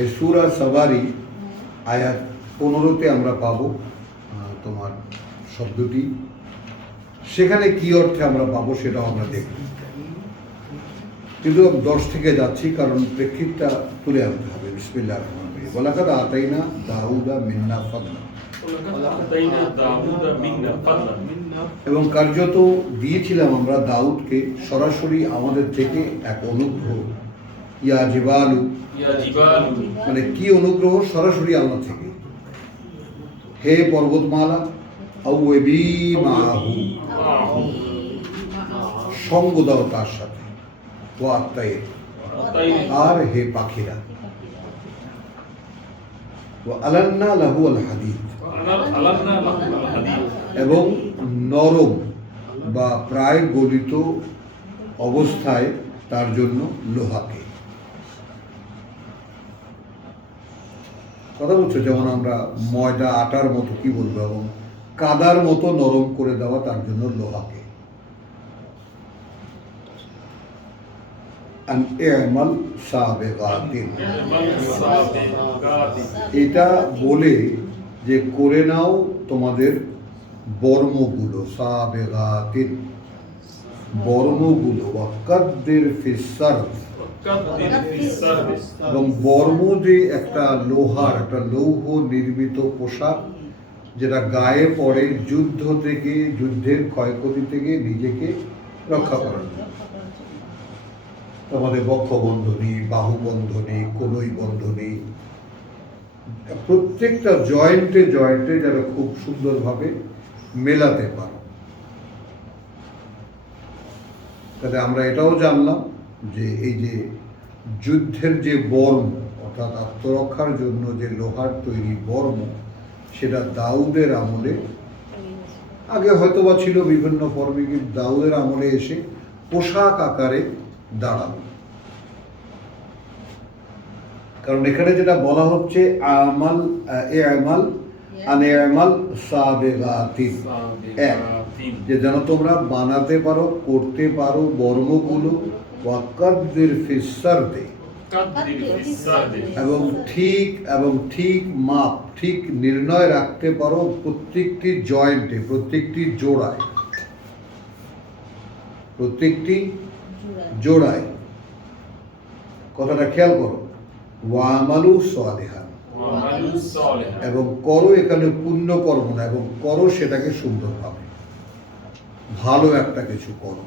এই সূরা সাবারি আয়াত 15-তে আমরা পাবো তোমার শব্দটি। সেখানে কি অর্থে আমরা পাবো সেটাও আমরা দেখব, কিন্তু 10 থেকে যাচ্ছি কারণ প্রেক্ষিতটা তুলে আনতে হবে। বিসমিল্লাহির রহমানির রহিম। ওয়ালাকাদ আতাইনা দাউদা মিন্না ফাদলা। এবং কার্যত দিয়েছিলাম আমরা দাউদকে সরাসরি আমাদের থেকে এক অনুগ্রহ। ইয়া জিবালু, মানে কি অনুগ্রহ? সরাসরি আল্লাহ থেকে। হে পর্বতমালা, আউবি মাহু, সঙ্গ দাও তার সাথে, ও আত্মায়ের, আর হে পাখিরা, ও আলান্না লাহু আল হাদিদ, এবং নরম বা প্রায় গলিত অবস্থায় তার জন্য লোহাকে। কথা বলছো, যেমন আমরা ময়দা আটার মতো কি বলবো, এবং কাদার মতো নরম করে দেওয়া তার জন্য লোহাকে। এটা বলে যে করে নাও তোমাদের বর্মগুলো, সাবেগাতিন, বর্মগুলো, ওয়াকাদ্দির ফিসার, এবং বর্ম যে একটা লোহার, একটা লৌহ নির্মিত পোশাক, যেটা গায়ে পড়ে যুদ্ধ থেকে, যুদ্ধের ক্ষয়ক্ষতি থেকে নিজেকে রক্ষা করার জন্য। আমাদের বক্ষবন্ধনী, বাহুবন্ধনী, কনুই বন্ধনী, প্রত্যেকটা জয়েন্টে জয়েন্টে যারা খুব সুন্দরভাবে মেলাতে পারো। তাহলে আমরা এটাও জানলাম যে এই যে যুদ্ধের যে বর্ম, অর্থাৎ আত্মরক্ষার জন্য যে লোহার তৈরি বর্ম, সেটা দাউদের আমলে, আগে হয়তোবা ছিল বিভিন্ন ফর্মে, কিন্তু দাউদের আমলে এসে পোশাক আকারে দাঁড়ানো। কারণ এখানে যেটা বলা হচ্ছে আমাল আমাল আনাল সাবেগাতিন, যে যেন তোমরা বানাতে পারো, করতে পারো বর্মগুলো, ওয়াকাদ্দির ফিসারদে, এবং ঠিক মাপ, ঠিক নির্ণয় রাখতে পারো প্রত্যেকটি জয়েন্টে, প্রত্যেকটি জোড়ায়, প্রত্যেকটি জোড়ায়। কথাটা খেয়াল করো, ওয়ামালু সালিহান, এবং করো, এখানে পুণ্য কর্ম না, এবং করো সেটাকে সুন্দরভাবে, ভালো একটা কিছু করো।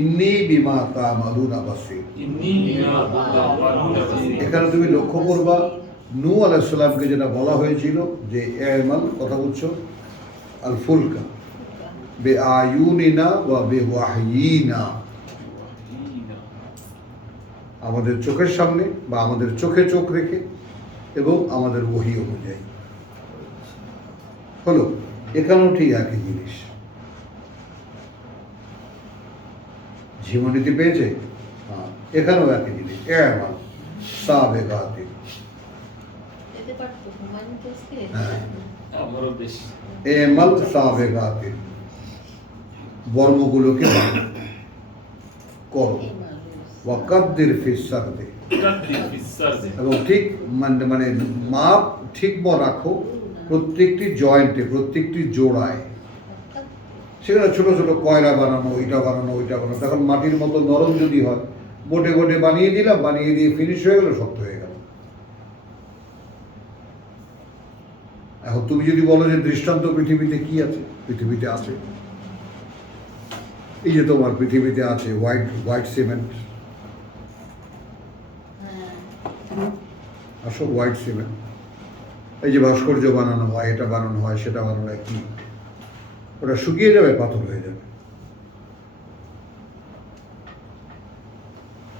ইন্নী বিমা তা'মালুনা বাসীর। এখানে তুমি লক্ষ্য করবা নূহ আলাইহিস সালামকে যেটা বলা হয়েছিল যে আমাল, কথা বলছো, আল ফুলকা বিআয়ুনিনা ওয়া বিওয়াহয়িনা, আমাদের চোখের সামনে বা আমাদের চোখে চোখ রেখে এবং আমাদের ওহী অনুযায়ী। হলো, এখানেও ঠিক একই জিনিস। ঝিমুনিতে পেয়েছে, এখানেও একই জিনিস। আমাল সাবেগাতিন, আমাল সাবেগাতিন, বর্মগুলোকে করো, ওয়াকাদ্দির ফিসারদে, এবং ঠিক মানে মাপ ঠিক রাখো প্রত্যেকটি জয়েন্টে, প্রত্যেকটি জোড়ায়। সেখানে ছোট ছোট কয়লা বানানো, ওইটা বানানো, ওইটা বানানো, তখন মাটির মতো নরম যদি হয়, গোটে গোটে বানিয়ে দিলাম, বানিয়ে দিয়ে ফিনিশ হয়ে গেল, শক্ত হয়ে গেল। এখন তুমি যদি বলো যে দৃষ্টান্ত পৃথিবীতে কি আছে, পৃথিবীতে আছে, এই যে তোমার পৃথিবীতে আছে হোয়াইট সিমেন্ট, আসল হোয়াইট সিমেন্ট, এই যে ভাস্কর্য বানানো হয়, এটা বানানো হয়, সেটা বানানো হয়, কি ওটা শুকিয়ে যাবে, পাথর হয়ে যাবে।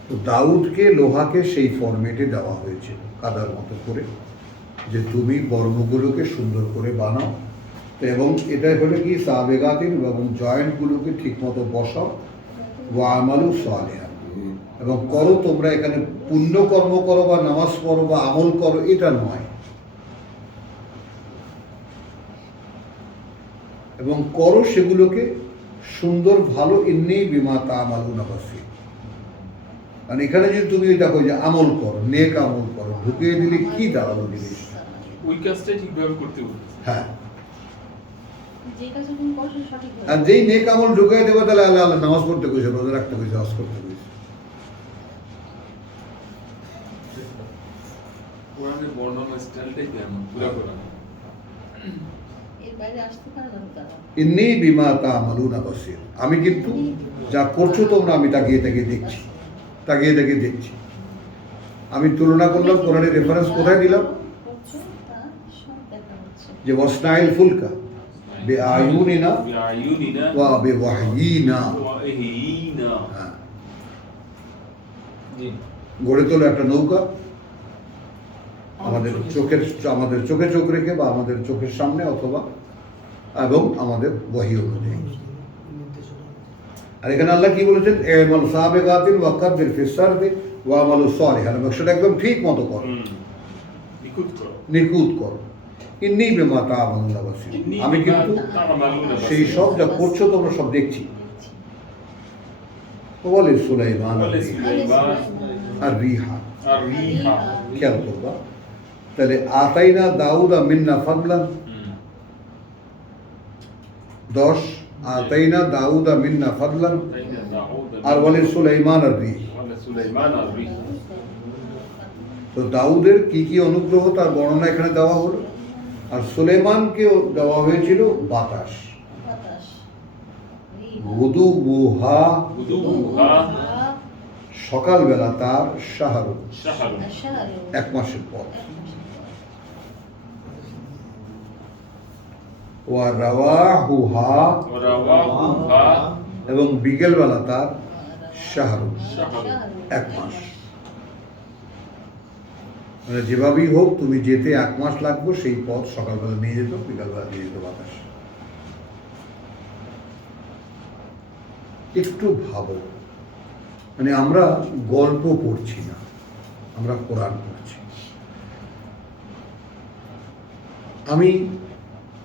তো দাউদকে লোহাকে সেই ফরম্যাটে দেওয়া হয়েছিল, কাদার মতো করে, যে তুমি বর্মগুলোকে সুন্দর করে বানাও। তো এবং এটাই হলো কি সাবেগাতিন, এবং জয়েন্টগুলোকে ঠিক মতো বসাও, ওয়ামালু সালিহান, এবং করো তোমরা। এখানে পুণ্য কর্ম করো বা নামাজ পড়ো বা আমল করো, এটা নয়, এবং করো সেগুলোকে সুন্দর, ভালো। ইন্নী বিমা তা'মালুনা বাসীর, কারণ এখানে যদি তুমি দেখো যে আমল করো, নেক আমল করো, ঢুকিয়ে দিলে কি দাঁড়ালো জিনিস? ওই কাজটা ঠিকভাবে করতে বলতেছে। হ্যাঁ, যে কাজে তুমি করছো সঠিক হবে। আর যেই নেক আমল ঢুকিয়ে দেবো তাহলে আল্লাহ আল্লাহ নামাজ পড়তে কইছে, রোজা রাখতে কইছে, হজ করতে কইছে। কোরআনের বর্ণনা স্টাইলটাই কেমন পুরো কোরআন। এর বাইরে আসতে পারে না তারা। ইন্নী বিমা তা'মালুনা বাসীর। আমি কিন্তু যা করছো তোমরা আমি তাকিয়ে তাকিয়ে দেখছি, তাকিয়ে তাকিয়ে দেখছি। আমি তুলনা করলাম, কোরআনের রেফারেন্স কোথায় দিলাম? করছো তা সব দেখা হচ্ছে। যে ওয়াসনাইল ফুলকা বিআয়ুনিনা বিআয়ুনিনা ওয়া বিওয়াহয়িনা। ওয়াহিনা। হ্যাঁ, জি। গড়ে তোলো একটা নৌকা আমাদের চোখে চোখ রেখে, বা আমাদের চোখের সামনে, অথবা এবং আমাদের ওয়াহী অনুযায়ী। আর এখানে আল্লাহ কি বলেছেন? আমাল সাবিগাতিন ওয়া কাদ্দির ফিস সারদি ওয়া আমালু সালিহান। সেটা একদম ঠিক মতো করো, নিখুঁত করো। নিখুঁত করো। ইন্নী বিমা তা'মালুনা বাসীর। আমি কিন্তু সেই সব যা করছো তোমরা সব দেখছি। বলে সুলাইমান বলে সুলাইমান আর রিহা। আর রিহা। খেয়াল করবা তাহলে, আতাইনা দাউদা মিন্না ফাদলান। 10 আতাইনা দাউদা মিন্না ফাদলান। আর বলে সুলাইমান আর রিহ। বলে সুলাইমান আর রিহা। তো দাউদের কি কি অনুগ্রহ তার বর্ণনা এখানে দেওয়া হলো। আর সুলেমানকেও দেওয়া হয়েছিল বাতাস। বাতাস। গুদুহা, গুদুহা সকালবেলা তার শাহরু, শাহরু। আশারু। 1 মাসের পথ। ওয়া রাওয়াহুহা, ওয়া রাওয়াহুহা এবং বিকেলবেলা তার শাহরু, শাহরু। 1 মাস। মানে যেভাবেই হোক তুমি যেতে 1 মাস লাগবে, সেই পথ সকালবেলা নিয়ে যেত, বিকালবেলা নিয়ে যেত বাতাস। একটু ভাবো, মানে আমরা গল্প পড়ছি না, আমরা কোরআন পড়ছি। আমি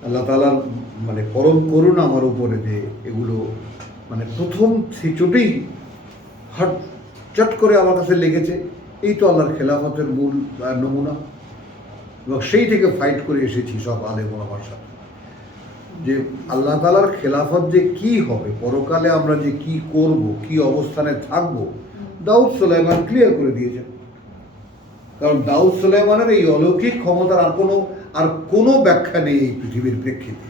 আল্লাহ তাআলার মানে পরম করুণা আমার উপরে, যে এগুলো মানে প্রথম সিচুটেই হট চট করে আমার কাছে লেগেছে, এই তো আল্লাহর খেলাফতের মূল নমুনা। এবং সেই থেকে ফাইট করে এসেছি সব আলেম ওলামার সাথে, যে আল্লাহ তাআলার খেলাফত যে কি হবে, পরকালে আমরা যে কি করব, কি অবস্থানে থাকব, দাউদ সুলাইমান ক্লিয়ার করে দিয়েছেন। কারণ দাউদ সুলাইমানের এই অলৌকিক ক্ষমতার আর কোনো ব্যাখ্যা নেই এই পৃথিবীর প্রেক্ষিতে,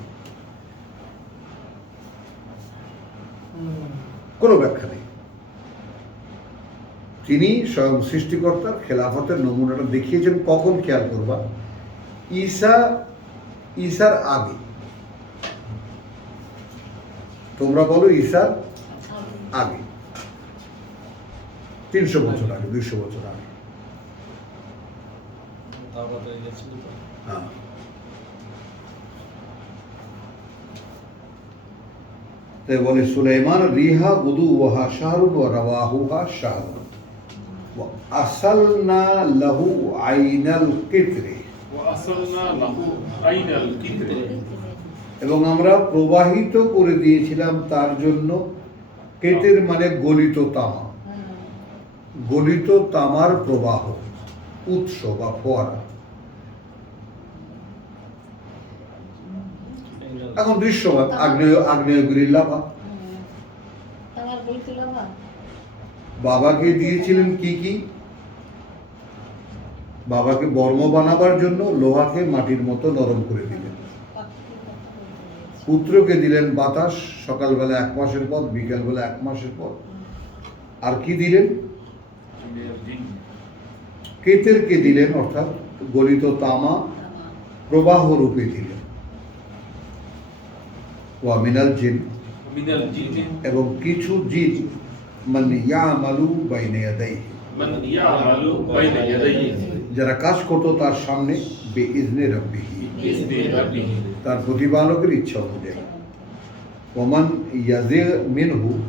কোনো ব্যাখ্যা নেই। তিনি স্বয়ং সৃষ্টিকর্তার খেলাফতের নমুনাটা দেখিয়েছেন। কখন? খেয়াল করবা, ঈসার আগে। তোমরা বলো ঈসার আগে, 300 বছর আগে, 200 বছর আগে। হ্যাঁ, তাই বলে সুলাইমান রিহা গুদুহা শাহরুন ওয়া রাওয়াহুহা শাহরুন ওয়া আসালনা লাহু আইনাল কিতরি। ওয়া আসালনা লাহু আইনাল কিতরি। এবং আমরা প্রবাহিত করে দিয়েছিলাম তার জন্য, কেতের মানে গলিত তামা, গলিত তামার প্রবাহ, উৎস বা ফোয়ারা। এখন দৃশ্যমান আগ্নেয়গিরির লাভা। তামার বলতে লাভা। বাবাকে দিয়েছিলেন কি কি? বাবাকে বর্ম বানাবার জন্য লোহাকে মাটির মতো নরম করে দিলেন। পুত্রকে দিলেন বাতাস, সকালবেলা 1 মাসের পথ, বিকালবেলা 1 মাসের পথ। আর কি দিলেন? কেতেরকে দিলেন, অর্থাৎ গলিত তামা প্রবাহ রূপে দিলেন। ওয়া মিনাল জিন, মিনাল জিন, এবং কিছু জিন, মান ইয়ামালু বাইনা ইয়াদাইহি, মান ইয়ামালু বাইনা ইয়াদাইহি, যারা কাজ করত তার সামনে, বিইজনি রাব্বিহি, বিইজনি রাব্বিহি, তার প্রতিপালকের ইচ্ছা অনুযায়ী। ওমান ইয়াজিগ মিনহুম,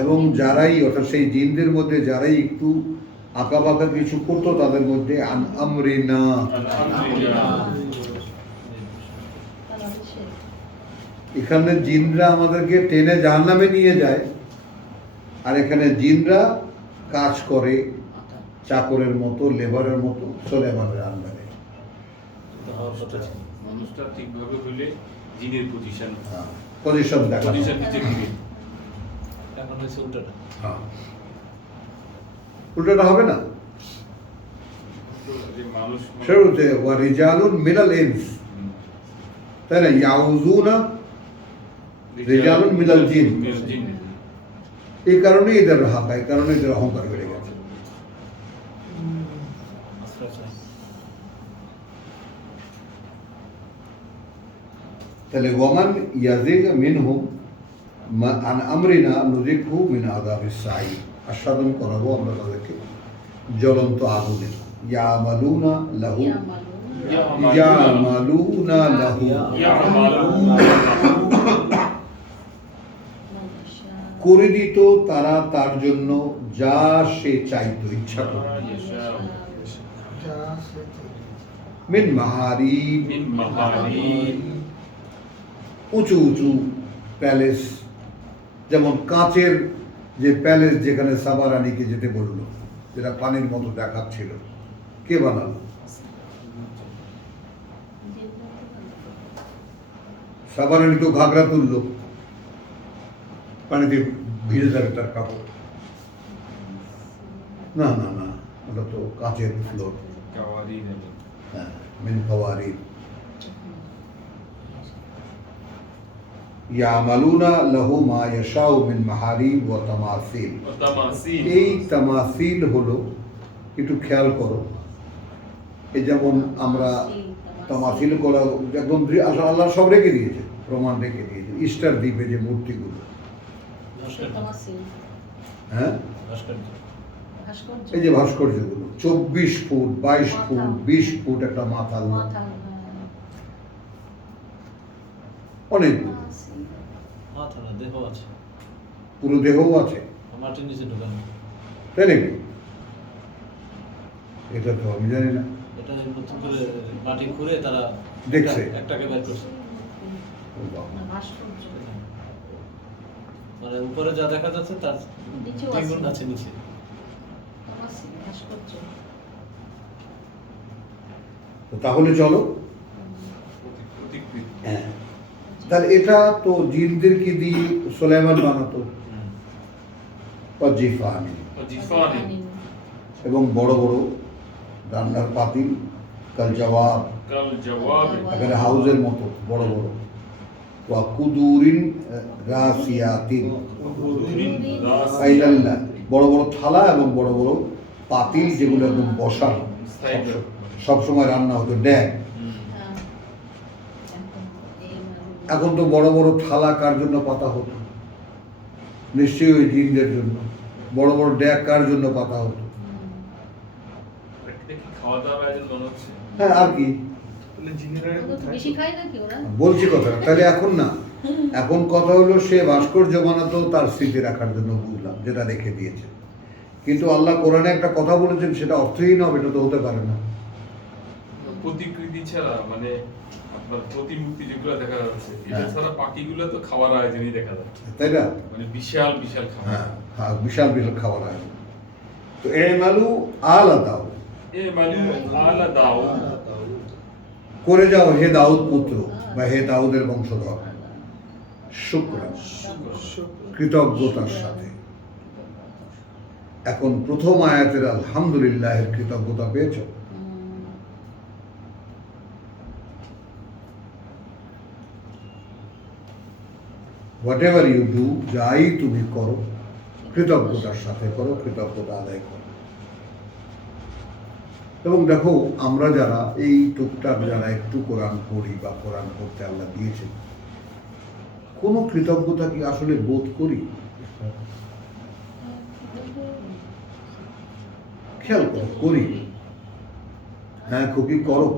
এবং যারাই, অর্থাৎ সেই জিনদের মধ্যে যারাই একটু আঁকাবাঁকা কিছু করতো, তাদের মধ্যে আন আমরিনা, এখানে জিনরা আমাদেরকে টেনে জাহান্নামে নিয়ে যায়, আর এখানে জিনরা কাজ করে চাকরের মতো, লেবারের মতো, সোলেমানের আন্ডারে। মানুষটা ঠিকভাবে হইলে জিনের পজিশন পজিশন দেখা পজিশন নিচে দিবে। এখন হচ্ছে উল্টাটা। হ্যাঁ। উল্টোটা হবে না। যে মানুষ সেটা হচ্ছে ওয়া রিজালুন মিনাল ইনস, তাই না? ইয়াউজুনা রিজালুন মিনাল জিন। জিন এই কারণেই এদের হাঁকা, এই কারণে এদের অহংকার বেড়ে গেছে। আচ্ছা আচ্ছা। তাহলে ওয়ামান ইয়াজিগ মিনহুম আন আমরিনা নুজিকহু মিন আযাবিস সাঈর, আস্বাদন করাবো আমরা তাদেরকে জ্বলন্ত আগুনে। ইয়ামালুনা লাহু, ইয়ামালুনা লাহু, করে দিত তারা তার জন্য যা সে চাইতো, ইচ্ছা করত। মিন মাহারিব, মিন মাহারিব, উঁচু উঁচু প্যালেস, যেমন কাঁচের যে প্যালেস যেখানে সাবা রানীকে যেতে বললো, যেটা পানির মতো দেখাচ্ছিল, কে বানালো? সাবা রানী তো ঘাগরা তুললো, পানিতে ভিজে যাবে তার কাপড়। না না না, ওটা তো কাঁচের ফ্লোর। কাওয়ারি নেবে। হ্যাঁ, মিন ফাওয়ারিদ। ইয়ামালুনা লাহু মা ইয়াশাউ মিন মাহারিব ওয়া তামাসিল। তামাসিল, এই তামাসিল হলো, একটু খেয়াল করো, এই যেমন আমরা তামাসিল করা একদম আসলে আল্লাহ সব রেখে দিয়েছে, প্রমাণ রেখে দিয়েছে। ইস্টার দ্বীপে যে মূর্তিগুলো, হ্যাঁ, এই যে ভাস্কর্যগুলো 24 ফুট, 22 ফুট, 20 ফুট একটা মাথা, অনেক মাথা না, দেহ আছে, পুরো দেহও আছে, মাটির নিচে ঢুকানো। তাই নাকি? এটা তো আমি জানি না। এটা নতুন করে মাটি খুঁড়ে তারা দেখছে। একটাকে বের করছে। ও বাবা। মানে উপরে যা দেখা যাচ্ছে তার নিচেও দ্বিগুণ আছে। আছে নিচে। তো তাহলে চলো, প্রতিকৃতি। হ্যাঁ, তাহলে এটা তো জিনদেরকে দিয়ে সুলাইমান বানাতো, জিফানি, জিফানি, এবং বড় বড় রান্নার পাতিল, কাল জওয়াব, কাল জওয়াবে, এখানে হাউজের মতো বড় বড়, ওয়া কুদুরিন রাসিয়াতিন, আইলাল্লাহ, বড় বড় থালা এবং বড় বড় পাতিল যেগুলো একদম বসানো, সবসময় রান্না হতো, ড্যাগ। এখন তো বড় বড় থালা কার জন্য পাতা হতো? নিশ্চয়ই ওই জিনদের জন্য। বড় বড় ড্যাগ কার জন্য পাতা হতো? দেখি খাওয়া দাওয়ার আয়োজন মনে হচ্ছে। হ্যাঁ, আর কি বেশি খায় নাকি ওরা? বলছি কথা, তাহলে এখন না, এখন কথা হলো সে ভাস্কর্য বানাতো তার স্মৃতি রাখার জন্য, বুঝলাম, যেটা রেখে দিয়েছে। কিন্তু আল্লাহ কোরআনে একটা কথা বলেছেন, সেটা অর্থহীন হবে, এটা তো হতে পারে না। প্রতিকৃতি ছাড়া মানে আপনার প্রতিমূর্তি যেগুলো দেখা যাচ্ছে, এটা হ্যাঁ। ছাড়া বাকিগুলো তো খাওয়ার আয়োজনই দেখা যাচ্ছে, তাই না? মানে বিশাল বিশাল খাবার। হ্যাঁ, হ্যাঁ, বিশাল বিশাল খাবার আছে। তো এ মালু আলাদাও, এ মানে আলা দাও, করে যাও হে দাউদ পুত্র বা হে দাউদের বংশধর, শুক্র, কৃতজ্ঞতার সাথে। এখন প্রথম আয়াতের আলহামদুলিল্লাহের কৃতজ্ঞতা পেয়েছ? হোয়াট এভার ইউ ডু, যাই তুমি করো, কৃতজ্ঞতার সাথে করো, কৃতজ্ঞতা আদায় করো। এবং দেখো, আমরা যারা এই টুকটাক যারা একটু কোরআন পড়ি বা কোরআন পড়তে আল্লাহ দিয়েছেন, কোনো কৃতজ্ঞতা কি আসলে বোধ করি? খেয়াল করো, করি? হ্যাঁ খুবই করো।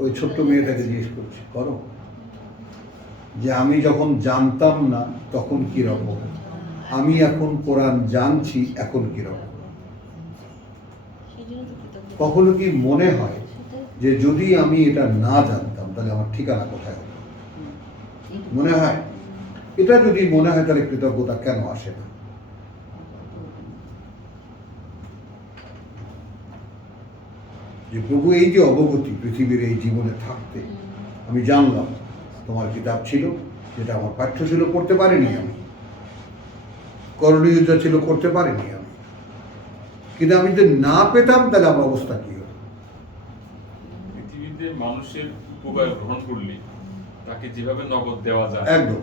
ওই ছোট্ট মেয়েটাকে জিজ্ঞেস করছি, করো? যে আমি যখন জানতাম না তখন কি রকম, আমি এখন কোরআন জানছি এখন কি রকম। কখনো কি মনে হয় যে যদি আমি এটা না জানতাম তাহলে আমার ঠিকানা কোথায় হতো? মনে হয়? এটা যদি মনে হয় তাহলে কৃতজ্ঞতা কেন আসে না? যে প্রভু এই যে অবগতি পৃথিবীর এই জীবনে থাকতে আমি জানলাম তোমার কিতাব ছিল, যেটা আমার পাঠ্য ছিল, পড়তে পারিনি আমি, করণীয় যা ছিল করতে পারিনি আমি, কিন্তু আমি যদি না পেতাম তাহলে আমার অবস্থা কি হতো। পৃথিবীতে মানুষের উপকার গ্রহণ করলে তাকে যেভাবে নগদ দেওয়া যায়, একদম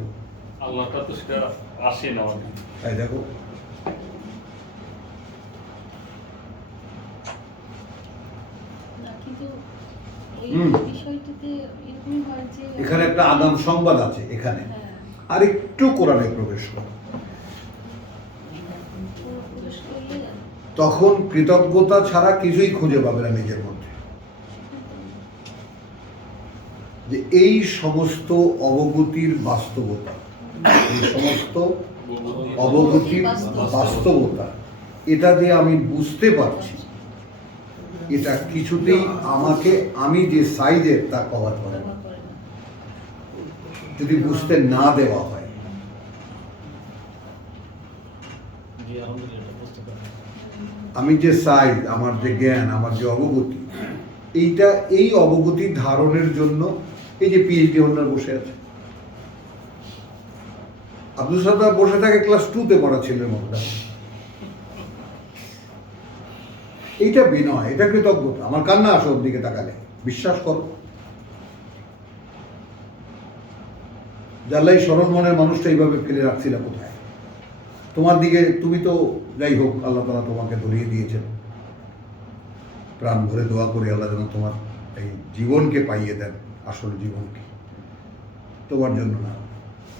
আল্লাহটা তো সেটা আসে না আমাদের। তাই দেখো, না, কিন্তু এই হুম। বিষয়টাতে এরকমই হয় যে এখানে একটা আগাম সংবাদ আছে এখানে, হ্যাঁ, আর একটু কোরআনে প্রবেশ করো, প্রবেশ করলে তখন কৃতজ্ঞতা ছাড়া কিছুই খুঁজে পাবে না নিজের মধ্যে। যে এই সমস্ত অবগতির বাস্তবতা, এই সমস্ত অবগতির বাস্তবতা, এটা যে আমি বুঝতে পারছি, এটা কিছুতেই আমাকে আমি যে সাইজের তা কভার করে না, ব্যবহার করে না। যদি বুঝতে না দেওয়া হয়। জি আলহামদুলিল্লাহ এটা বুঝতে পারি। আমি যে সাইজ, আমার যে জ্ঞান, আমার যে অবগতি, এইটা এই অবগতি ধারণের জন্য এই যে পিএইচডি হোল্ডার বসে আছে, আব্দুল সাত্তার বসে থাকে ক্লাস 2-তে পড়া ছেলের মতো। এইটা বিনয়, এটা কৃতজ্ঞতা। আমার কান্না আসে ওর দিকে তাকালে, বিশ্বাস করো। জাল্লাই সরল মনের মানুষটা এইভাবে ফেলে রাখছিল কোথায়? তোমার দিকে, তুমি তো যাই হোক আল্লাহ তাআলা তোমাকে ধরিয়ে দিয়েছেন। প্রাণ ভরে দোয়া করি আল্লাহ যেন তোমার এই জীবনকে পাইয়ে দেন, আসল জীবনকে। তোমার জন্য না,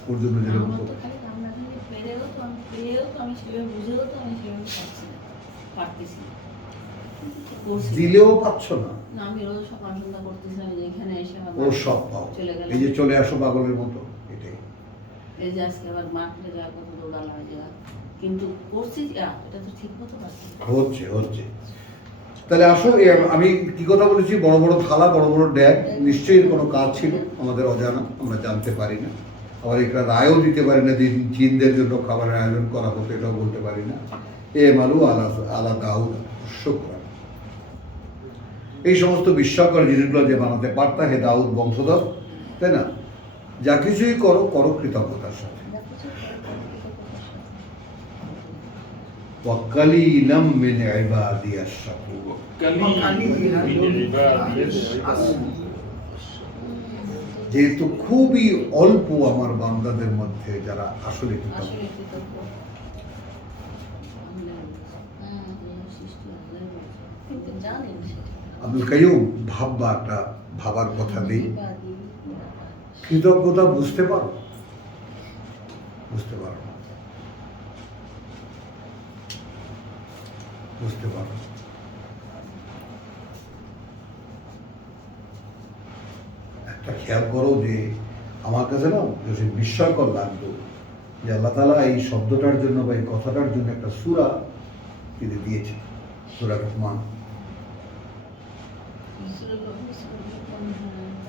ওর জন্য যেরকম আমার তো খালি কান্নাকাটি পেরেও তো আমি সেভাবে বুঝেও তো আমি সেভাবে পারছি না, পারতেছি না। কিন্তু কি করছি? দিলেও পাচ্ছ না, না, আমি রোজ সকাল সন্ধ্যা করতেছিলাম, যে এখানে এসে আবার ওর সব পাও। চলে গেলাম। এই যে চলে আসো পাগলের মতো, এটাই। এই যে আজকে আবার মাঠে যাওয়ার কত দৌড়ালাম, যে কিন্তু করছি যে, এটা তো ঠিক মতো পারছি না। হচ্ছে হচ্ছে তাহলে আসো, আমি কি কথা বলেছি, বড় বড় থালা, বড় বড় ড্যাগ, নিশ্চয়ই এর কোনো কাজ ছিল আমাদের অজানা, আমরা জানতে পারি না। আবার একটা রায়ও দিতে পারি না যে জিনদের জন্য খাবারের আয়োজন করা হতো, এটাও বলতে পারি না। মালু আলা আলা দাউদ শুকরান, এই সমস্ত বিস্ময়কর জিনিসগুলো যে বানাতে পারতা হে দাউদ বংশধর, তাই না? যা কিছুই করো, করো কৃতজ্ঞতার সাথে। ওয়াকালিলাম মিন ইবাদিয়াশ শাকুর, যেহেতু খুবই অল্প আমার বান্দাদের মধ্যে যারা আসলে কৃতজ্ঞ। আসলে কৃতজ্ঞ। সৃষ্টি আল্লাহই করেছে। কিন্তু জানেন সেটা। আব্দুল কাইয়ুম ভাবার কথা দিই, কৃতজ্ঞতা বুঝতে পারো? বুঝতে পারো না, বুঝতে পারো। একটা খেয়াল করো যে আমার কাছে না বেশি বিস্ময়কর লাগতো যে আল্লাহ তাআলা এই শব্দটার জন্য বা এই কথাটার জন্য একটা সূরা তিনি দিয়েছেন, সূরা রহমান।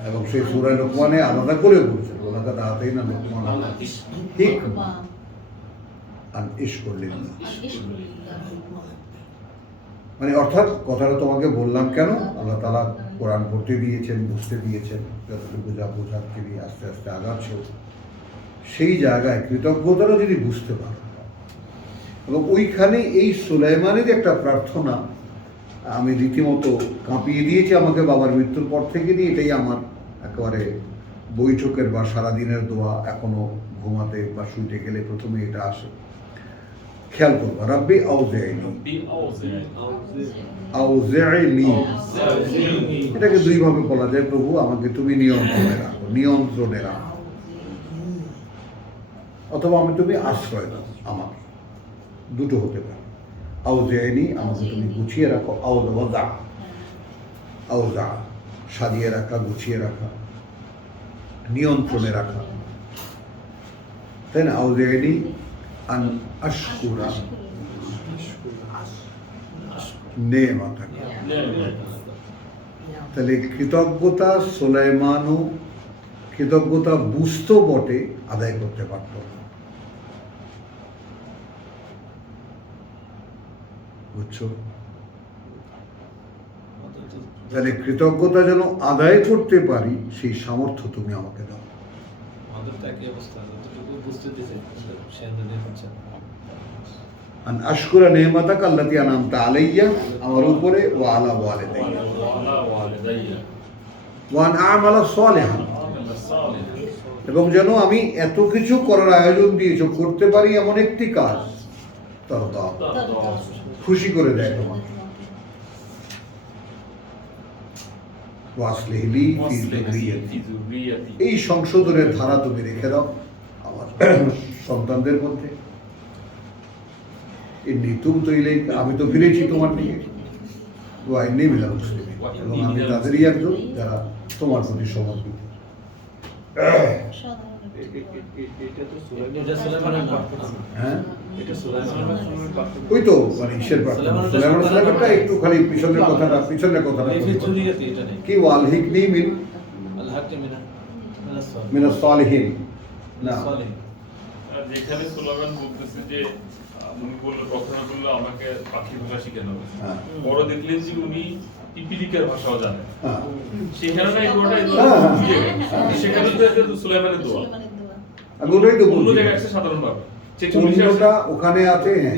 এবং সেই সূরা লোকমানে আলাদা করে বলছেন, ওলাকা দাঁতেই না লোকমান হিকমা আন ইশকুর লিল্লাহ। মানে অর্থাৎ কথাটা তোমাকে বললাম কেন, আল্লাহ তাআলা কোরআন পড়তে দিয়েছেন, বুঝতে দিয়েছেন, যতটুকু যা বোঝার তিনি আস্তে আস্তে আগাচ্ছ, সেই জায়গায় কৃতজ্ঞতাটা যদি বুঝতে পারো। এবং ওইখানে এই সুলাইমানের একটা প্রার্থনা আমি রীতিমতো কাঁপিয়ে দিয়েছি আমাকে বাবার মৃত্যুর পর থেকে দিয়ে, এটাই আমার একেবারে বৈঠকের বা সারাদিনের দোয়া। এখনো ঘুমাতে বা শুইতে গেলে প্রথমে এটা আসে। খেয়াল করবো, রাব্বি আউজি'নি, আউজি'নি, এটাকে দুইভাবে বলা যায়, প্রভু আমাকে তুমি নিয়ন্ত্রণে রাখো, নিয়ন্ত্রণে রাখো, অথবা আমি তুমি আশ্রয় দাও আমাকে, দুটো হতে পারে। আউজি'নি, আমাকে তুমি গুছিয়ে রাখো, আউযা, আউযা সাজিয়ে রাখা, গুছিয়ে রাখা, নিয়ন্ত্রণে রাখা, তাই না? আউজি'নি আন আশকুরা নেমাতাকা। তাহলে কৃতজ্ঞতা সুলাইমানও কৃতজ্ঞতা বুঝতো বটে, আদায় করতে পারত না। বুঝছো? তাহলে কৃতজ্ঞতা যেন আদায় করতে পারি সেই সামর্থ্য তুমি আমাকে দাও। আমাদের তো একই অবস্থা, যতটুকু বুঝতে দিয়েছে সে যদি হচ্ছে আন আশকুরা নেহমাতাক আল্লাতী আনআমতা আলাইয়া, আমার উপরে ওয়া আলা ওয়ালিদাইয়া ওয়ালা ওয়ালিদাইয়া ওয়া আন আমালা সালিহান, আমালা সালিহ। এবং যেন আমি এত কিছু করার আয়োজন দিয়েছো করতে পারি এমন একটি কাজ তার দাও, খুশি করে দেয় তোমাকে। ওয়াসলিহ লি ফি যুররিয়াতি, ফি যুররিয়াতি। এই সংশোধনের ধারা তুমি রেখে দাও আমার সন্তানদের মধ্যে। ইন্নী তুবতু ইলাইকা, আমি তো ফিরেছি তোমার দিকে। ওয়া ইন্নী মিনাল মুসলিমিন, এবং আমি তাদেরই একজন যারা তোমার প্রতি সমর্পিত। এটা সুলাইমানের নাম। হ্যাঁ, এটা সুলাইমানের নাম। ওই তো মানে ঈশ্বর প্রার্থনা সুলাইমান সাহেবটা একটু খালি পিছনের কথাটা এই চুরিয়াতি এটা নেই। কি ওয়ালহিকনি মিন আল্লাহ কে মিনা সালিহ। মিনাস সালিহিন না, সালিহ। আর যেখানে সুলাইমান বলতেছে যে উনি বললো কখনো বললো আমাকে পাখি ভাষা শিখানো হবে, হ্যাঁ। বড় দেখলেন যে উনি পিপিলিকার ভাষাও জানেন, হ্যাঁ, সেখানে না এই দোয়াটা হ্যাঁ। সেখানে তো সুলাইমানের দোয়া, আমি ওটাই তো অন্য বলছি। জায়গায় আসছে সাধারণ ভাবে 46 অন্যটা ওখানে আছে, হ্যাঁ।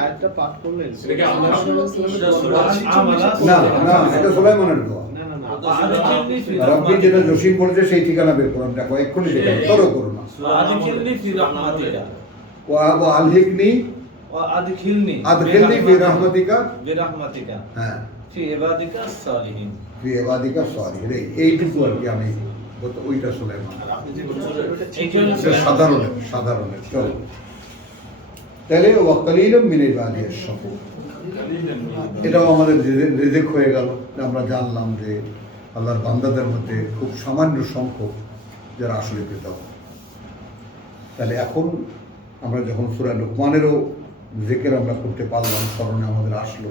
আয়াতটা পাঠ করলেন এটাকে আমরা না না, এটা সুলাইমানের দোয়া। রব্বি যেটা জসিম বলেছে সেই ঠিকানা বের করুন, দেখো এক্ষুনি সেটা তরো করো না। আদখিলনি ফি রাহমাতিকা ওয়া আলহিকনি আদখিলনি আদখিলনি ফি রাহমাতিকা, বিরাহমাতিকা হ্যাঁ, ফি ইবাদিকা সালিহিন। ফি ইবাদিকা সালিহিন, এইটুকু আর কি আমি ওইটা সুলাইমান। এটা সাধারণের চলো। তাহলে ওয়া কালিলুম মিন ইবাদিয়াশ শাকুর, এটাও আমাদের রিজিক হয়ে গেল। আমরা জানলাম যে আল্লাহর বান্দাদের মধ্যে খুব সামান্য সংখ্যক যারা আসলে কৃতজ্ঞ। তাহলে এখন আমরা যখন সূরা লুকমানেরও জিকির আমরা করতে পারলাম, স্মরণে আমাদের আসলো,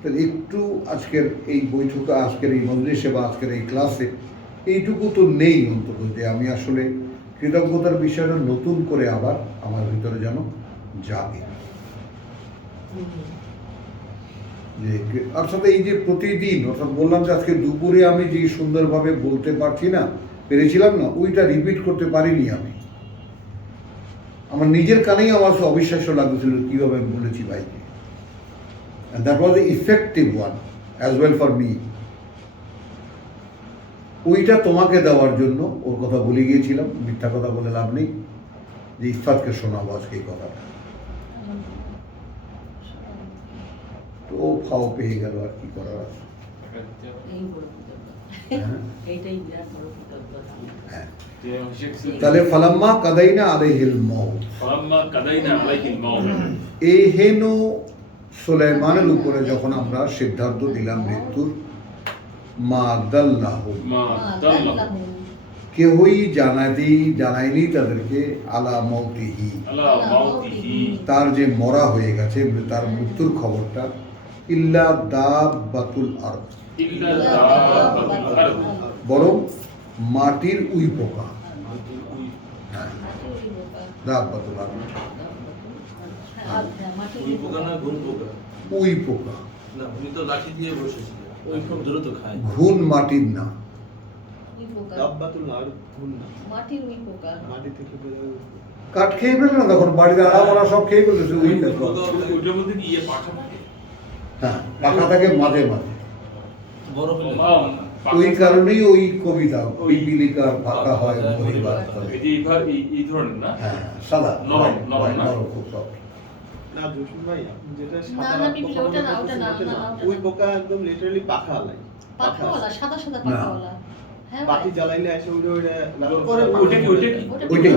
তাহলে একটু আজকের এই বৈঠকে, আজকের এই মজলিসে বা আজকের এই ক্লাসে এইটুকু তো নেই অন্তত, যে আমি আসলে কৃতজ্ঞতার বিষয়টা নতুন করে আবার আমার ভিতরে যেন জাগে। যে অর্থাৎ এই যে প্রতিদিন, অর্থাৎ বললাম যে আজকে দুপুরে আমি যে সুন্দরভাবে বলতে পারছি না, পেরেছিলাম না, ওইটা রিপিট করতে পারিনি আমি। আমার নিজের কানেই আমার অবিশ্বাস্য লাগছিল কীভাবে আমি বলেছি ভাইকে। And that was the effective one as well for me. ওইটা তোমাকে দেওয়ার জন্য ওর কথা বলে গিয়েছিলাম, মিথ্যা কথা বলে লাভ নেই, যে ইফাতকে শোনাবো আজকে এই কথাটা। তো ও ফাও পেয়ে গেল, আর কি করার আছে। এই বড় কৃতজ্ঞতা। হ্যাঁ। এইটাই বিরাট বড় কৃতজ্ঞতা। হ্যাঁ। যে তাহলে ফালাম্মা কাদাইনা আলাইহিল মাউত, ফালাম্মা কাদাইনা আলাইহিল মাউত, এই হেন সুলাইমানের উপরে যখন আমরা সিদ্ধান্ত দিলাম মৃত্যুর, মা দাল্লাহু, মা দাল্লাহু, কেহই জানায়নি তাদেরকে আলা মাউতিহি, আলা মাউতিহি, তার যে মরা হয়ে গেছে, তার মৃত্যুর খবরটা, ইল্লা দাব্বাতুল আরদ, ইল্লা দাব্বাতুল আরদ, বরং মাটির উই পোকা। হ্যাঁ, দাব্বাতুল আরদ, ওই পোকা না ঘুন পোকা? উই পোকা। না, উনি তো লাঠি দিয়ে বসেছিল। ওই খুব দ্রুত খায়। ঘুন মাটির না, দাব্বাতুল আরদ, মাটির উই পোকা। মাটি থেকে বের হয়ে কাঠ খেয়ে ফেলে না, তখন বাড়িতে আড়া সব খেয়ে ফেলেছে উই পোকা। ওইটার মধ্যে কি ইয়ে পাঠা থাকে? হ্যাঁ, পাখা থাকে মাঝে মাঝে। বড় হলে ওই কারণেই ওই কবিতা, পিপিলিকার পাকা হয় মরিবার তলে। এই যে এই ধরনের না? হ্যাঁ, সাদা নরম, নরম না? নরম, খুব soft। না জসিম ভাই, আপনি যেটা না, সাদা না, পিপিলি, পোকা ওটা না, বলতেছেন, ওটা না, ওটা না, না। ওটা ওই না। পোকা একদম লিটারালি পাখা আলাই। পাখাওয়ালা, সাদা সাদা না। পাখাওয়ালা। হ্যাঁ ভাই। বাতি জ্বালাইলে এসে ওইটা ওইটা কি? ওইটাই।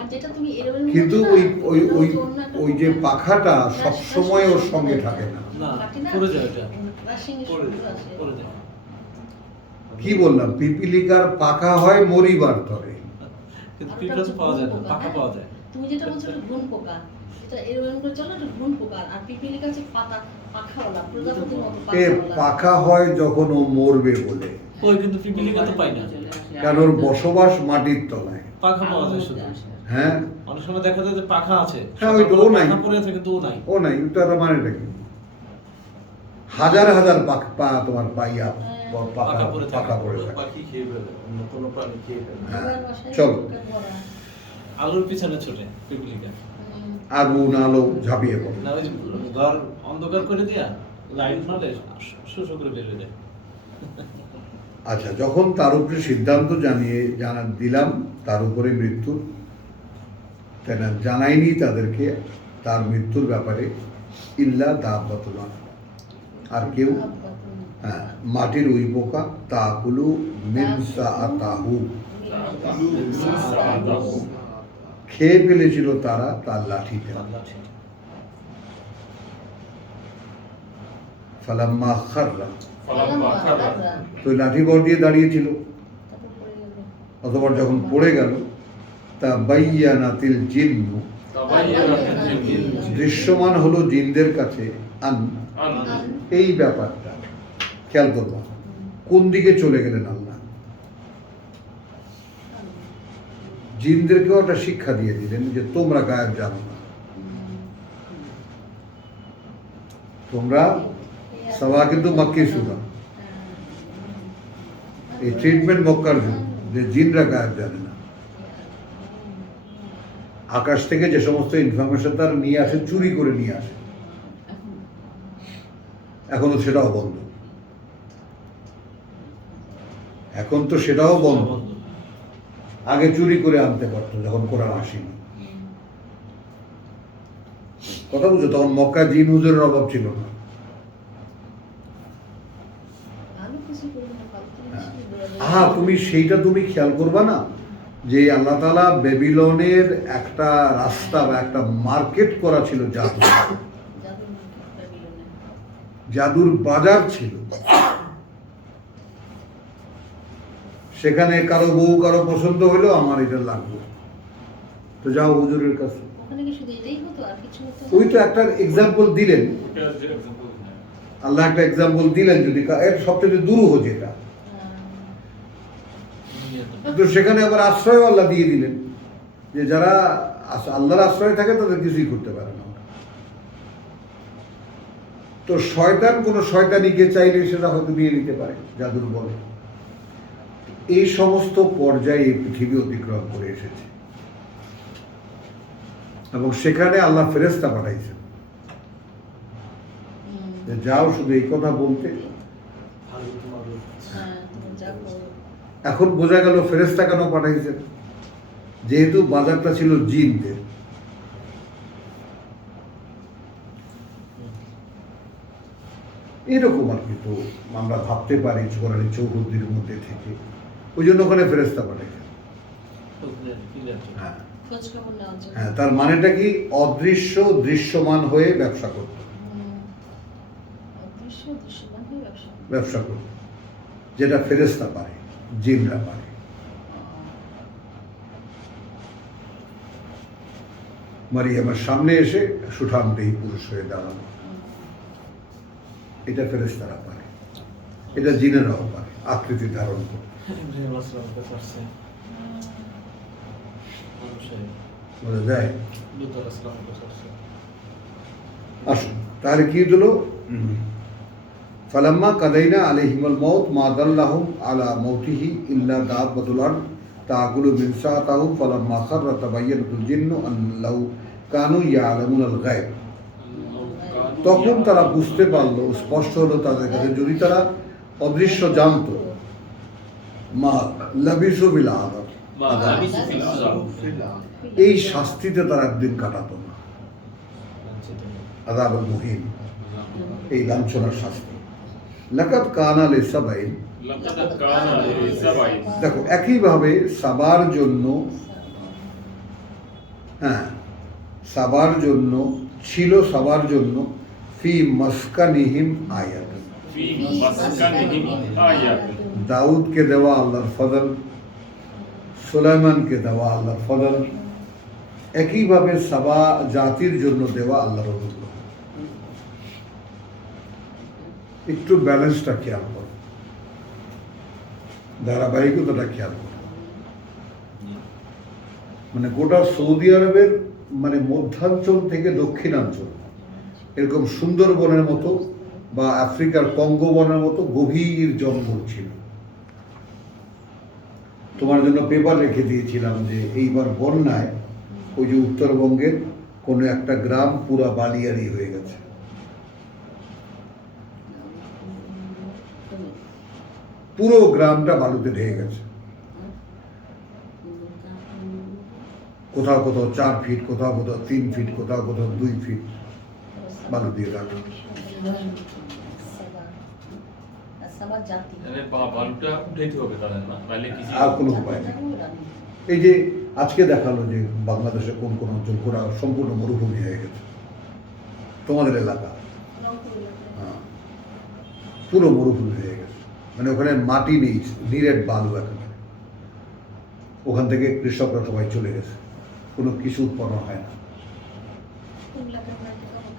আর যেটা তুমি এরোপ্লেন কিন্তু বলছো না, ওই ওটা ওই হচ্ছে অন্য একটা ওই যে পোকা। পাখাটা সবসময় ওর সঙ্গে থাকে না। না, কাটি না? পড়ে যায় ওটা। রাশিং এর পড়ে শব্দ যায়, আছে। পড়ে যায়। কি বললাম, পিপিলিকার পাখা হয় মরিবার তরে। কিন্তু পিঁপড়া তো পাওয়া যায় না, পাকা পাওয়া যায়। তুমি যেটা বলছো ওটা ঘুন পোকা। এটা এরোপ্লেন করে চলো, এটা ঘুন পোকা। আর পিপিলিকা হচ্ছে পাখাওয়ালা, প্রজাপতির মতো এ পাখাওয়ালা। পাখা হয় যখন ও মরবে বলে, ওই কিন্তু পিপিলিকা তো পাই না। কারণ ওর বসবাস মাটির তলায়। পাখা পাওয়া যায় শুধু। হ্যাঁ, অনেক সময় দেখা যায় যে পাখা আছে, হ্যাঁ, ওই তো ও নাই। পাখা পড়ে আছে কিন্তু ও নাই। ও নাই, তার মানেটা কি? হাজার হাজার তোমার পাইয়া পাকা পাকা পড়ে থাকে। পাকা পড়ে থাকে। পাখি খেয়ে ফেলে, অন্য কোনো প্রাণী খেয়ে ফেলে। হ্যাঁ, আমার বাসায় চলো। পোকা পড়া। আলোর পিছনে ছোটে পিপিলিকা। আগুন আলো ঝাঁপিয়ে পড়ে। না ওই যে ঘর অন্ধকার করে দিয়া লাইট মারলে শোষো করে বের হয়ে যায়। আচ্ছা, যখন তার উপরে সিদ্ধান্ত দিলাম তার উপরে মৃত্যুর, তাই না, জানাইনি তাদেরকে তার মৃত্যুর ব্যাপারে, ইল্লা দাব্বাতুল আরদ, আর কেউ, হ্যাঁ, মাটির ওই পোকা, তাকুলু মিন সাআতাহু, খেয়ে ফেলেছিল তারা তার লাঠিতে। ফালাম্মা খাররা, ফালাম্মা খাররা, তো লাঠি বর দিয়ে দাঁড়িয়েছিল, তারপর পড়ে গেল। অতঃপর যখন পড়ে গেল, তা বাইয়ানাতিল জিন্নু, তাবায়্যানাতিল জিন্নু, দৃশ্যমান হলো জিনদের কাছে, আন, আন এই ব্যাপারটা খেয়াল করবা, কোন দিকে চলে গেলেন আল্লাহ। জিনদেরকেও একটা শিক্ষা দিয়ে দিলেন যে তোমরা গায়েব জানো না, তোমরা সবা কিন্তু মক্কি সুরা, এই ট্রিটমেন্ট মক্কার জন্য, যে জিনরা গায়েব জানে না। আকাশ থেকে যে সমস্ত ইনফরমেশন তারা নিয়ে আসে, চুরি করে নিয়ে আসে, এখনো সেটাও বন্ধ, এখন তো সেটাও বন্ধ। আগে চুরি করে আনতে পারতো যখন কোরআন আসেনি, কথা বুঝছো, তখন মক্কা জিন হুজুরের অভাব ছিল না। ভালো কিছু করবে না, ফালতু হ্যাঁ। কিছু বলে। হ্যাঁ, তুমি সেইটা তুমি খেয়াল করবা না, যে আল্লাহ তাআলা বেবিলনের একটা রাস্তা বা একটা মার্কেট করা ছিল, জাদু, জাদুর বেবিলনে। জাদুর বাজার ছিল, সেখানে কারো বউ কারো পছন্দ হলো, আমার এটা লাগবে, তো যাও হুজুরের কাছে। ওখানে কি শুধু এটাই হতো, আর কিছু হতো না? ওই তো একটা এক্সাম্পল দিলেন, ওটা যে এক্সাম্পল আল্লাহ একটা এক্সাম্পল দিলেন, যদি এর সবচেয়ে দুরূহ যেটা, তো সেখানে আবার আশ্রয় আল্লাহ দিয়ে দিলেন, যে যারা আল্লাহর আশ্রয় থাকে তাদের কিছুই করতে পারে না। তো শয়তান কোনো শয়তানিকে চাইলে সেটা হয়তো নিয়ে নিতে পারে, জাদুর বলে। এই সমস্ত পর্যায়ে এই পৃথিবী অতিক্রম করে এসেছে, এবং সেখানে আল্লাহ ফেরেশতা পাঠাইছেন যে যাও শুধু এই কথা বলতে। ভালো তোমার লোক। হ্যাঁ, তুমি যা করো। এখন বোঝা গেল ফেরেশতা কেন পাঠাইছেন, যেহেতু বাজারটা ছিল জিনদের। এরকম আর কি, তো আমরা ভাবতে পারি কোরআনের চৌহদ্দির মধ্যে থেকে, ওই জন্য ওখানে ফেরেশতা পাঠাইছেন। হ্যাঁ, খোঁজ খবর নেওয়ার জন্য। হ্যাঁ, তার মানেটা কি, অদৃশ্য দৃশ্যমান হয়ে ব্যবসা করত, অদৃশ্য দৃশ্যমান হয়ে ব্যবসা। ব্যবসা করত, যেটা ফেরেশতা পারে, জিনরা পারে। মারিয়ামের সামনে এসে সুঠামদেহী পুরুষ হয়ে দাঁড়ানো, এটা ফেরেশতারা পারে, এটা জিনেরাও পারে, আকৃতি ধারণ করতে। ইব্রাহিম আলাইহিস সালাম করছে। মানুষের বোঝা যায়? লূত আলাইহিস সালাম করছে। আসুন, তাহলে কি হলো, ফালাম্মা কাদাইনা আলাইহিমুল মাউত মা দাল্লাহুম আলা মাউতিহি ইল্লা দাব্বাতুল আরদ তাকুলু মিন সাআতাহুম ফালাম্মা খাররা তাবায়্যানাতুল জিন্নু আন্নাহু কানু ইয়ালামুনাল গায়ব। তখন তারা বুঝতে পারলো, স্পষ্ট হলো তাদের কাছে, যদি তারা অদৃশ্য জানতো, মা লাবিসু বিল আযাব, মা লাবিসু ফিল আযাব, এই শাস্তিতে তারা একদিন কাটাতো না, আযাবুল মুহিন, এই লাঞ্ছনার শাস্তি। লাকাদ কানা লিসাবাইন, লাকাদ কানা লিসাবাইন, দেখো একইভাবে সাবার জন্য, হ্যাঁ, সাবার জন্য ছিল, সাবার জন্য ফি মাসকানিহিম আয়াত, ফি মাসকানিহিম আয়াত, দাউদকে দেওয়া আল্লাহর ফজল, সুলাইমানকে দেওয়া আল্লাহর ফজল, একইভাবে সাবা জাতির জন্য দেওয়া আল্লাহর অনুগ্রহ। একটু ব্যালেন্সটা খেয়াল করো, ধারাবাহিকতাটা খেয়াল করো। মানে গোটা সৌদি আরবের মানে মধ্যাঞ্চল থেকে দক্ষিণাঞ্চল, এরকম সুন্দরবনের মতো বা আফ্রিকার কঙ্গো বনের মতো গভীর জঙ্গল ছিল। তোমার জন্য পেপার রেখে দিয়েছিলাম যে এইবার বন্যায় ওই যে উত্তরবঙ্গের কোনো একটা গ্রাম পুরা বালিয়ারি হয়ে গেছে। পুরো গ্রামটা বালুতে ঢেকে গেছে, কোথাও কোথাও 4 ফিট, কোথাও কোথাও 3 ফিট, কোথাও কোথাও 2 ফিট বালু দিয়ে রাখা। মানে বালুটা উঠাইতে হবে তাদের, না নাহলে কিছু আর কোনো উপায় নেই। এই যে আজকে দেখালো যে বাংলাদেশে কোন কোন অঞ্চল পুরা সম্পূর্ণ মরুভূমি হয়ে গেছে, তোমাদের এলাকা হ্যাঁ, পুরো মরুভূমি হয়ে গেছে, মানে ওখানে মাটি নেই, নিরেট বালু একেবারে। ওখান থেকে কৃষকরা সবাই চলে গেছে, কোনো কিছু উৎপন্ন হয় না।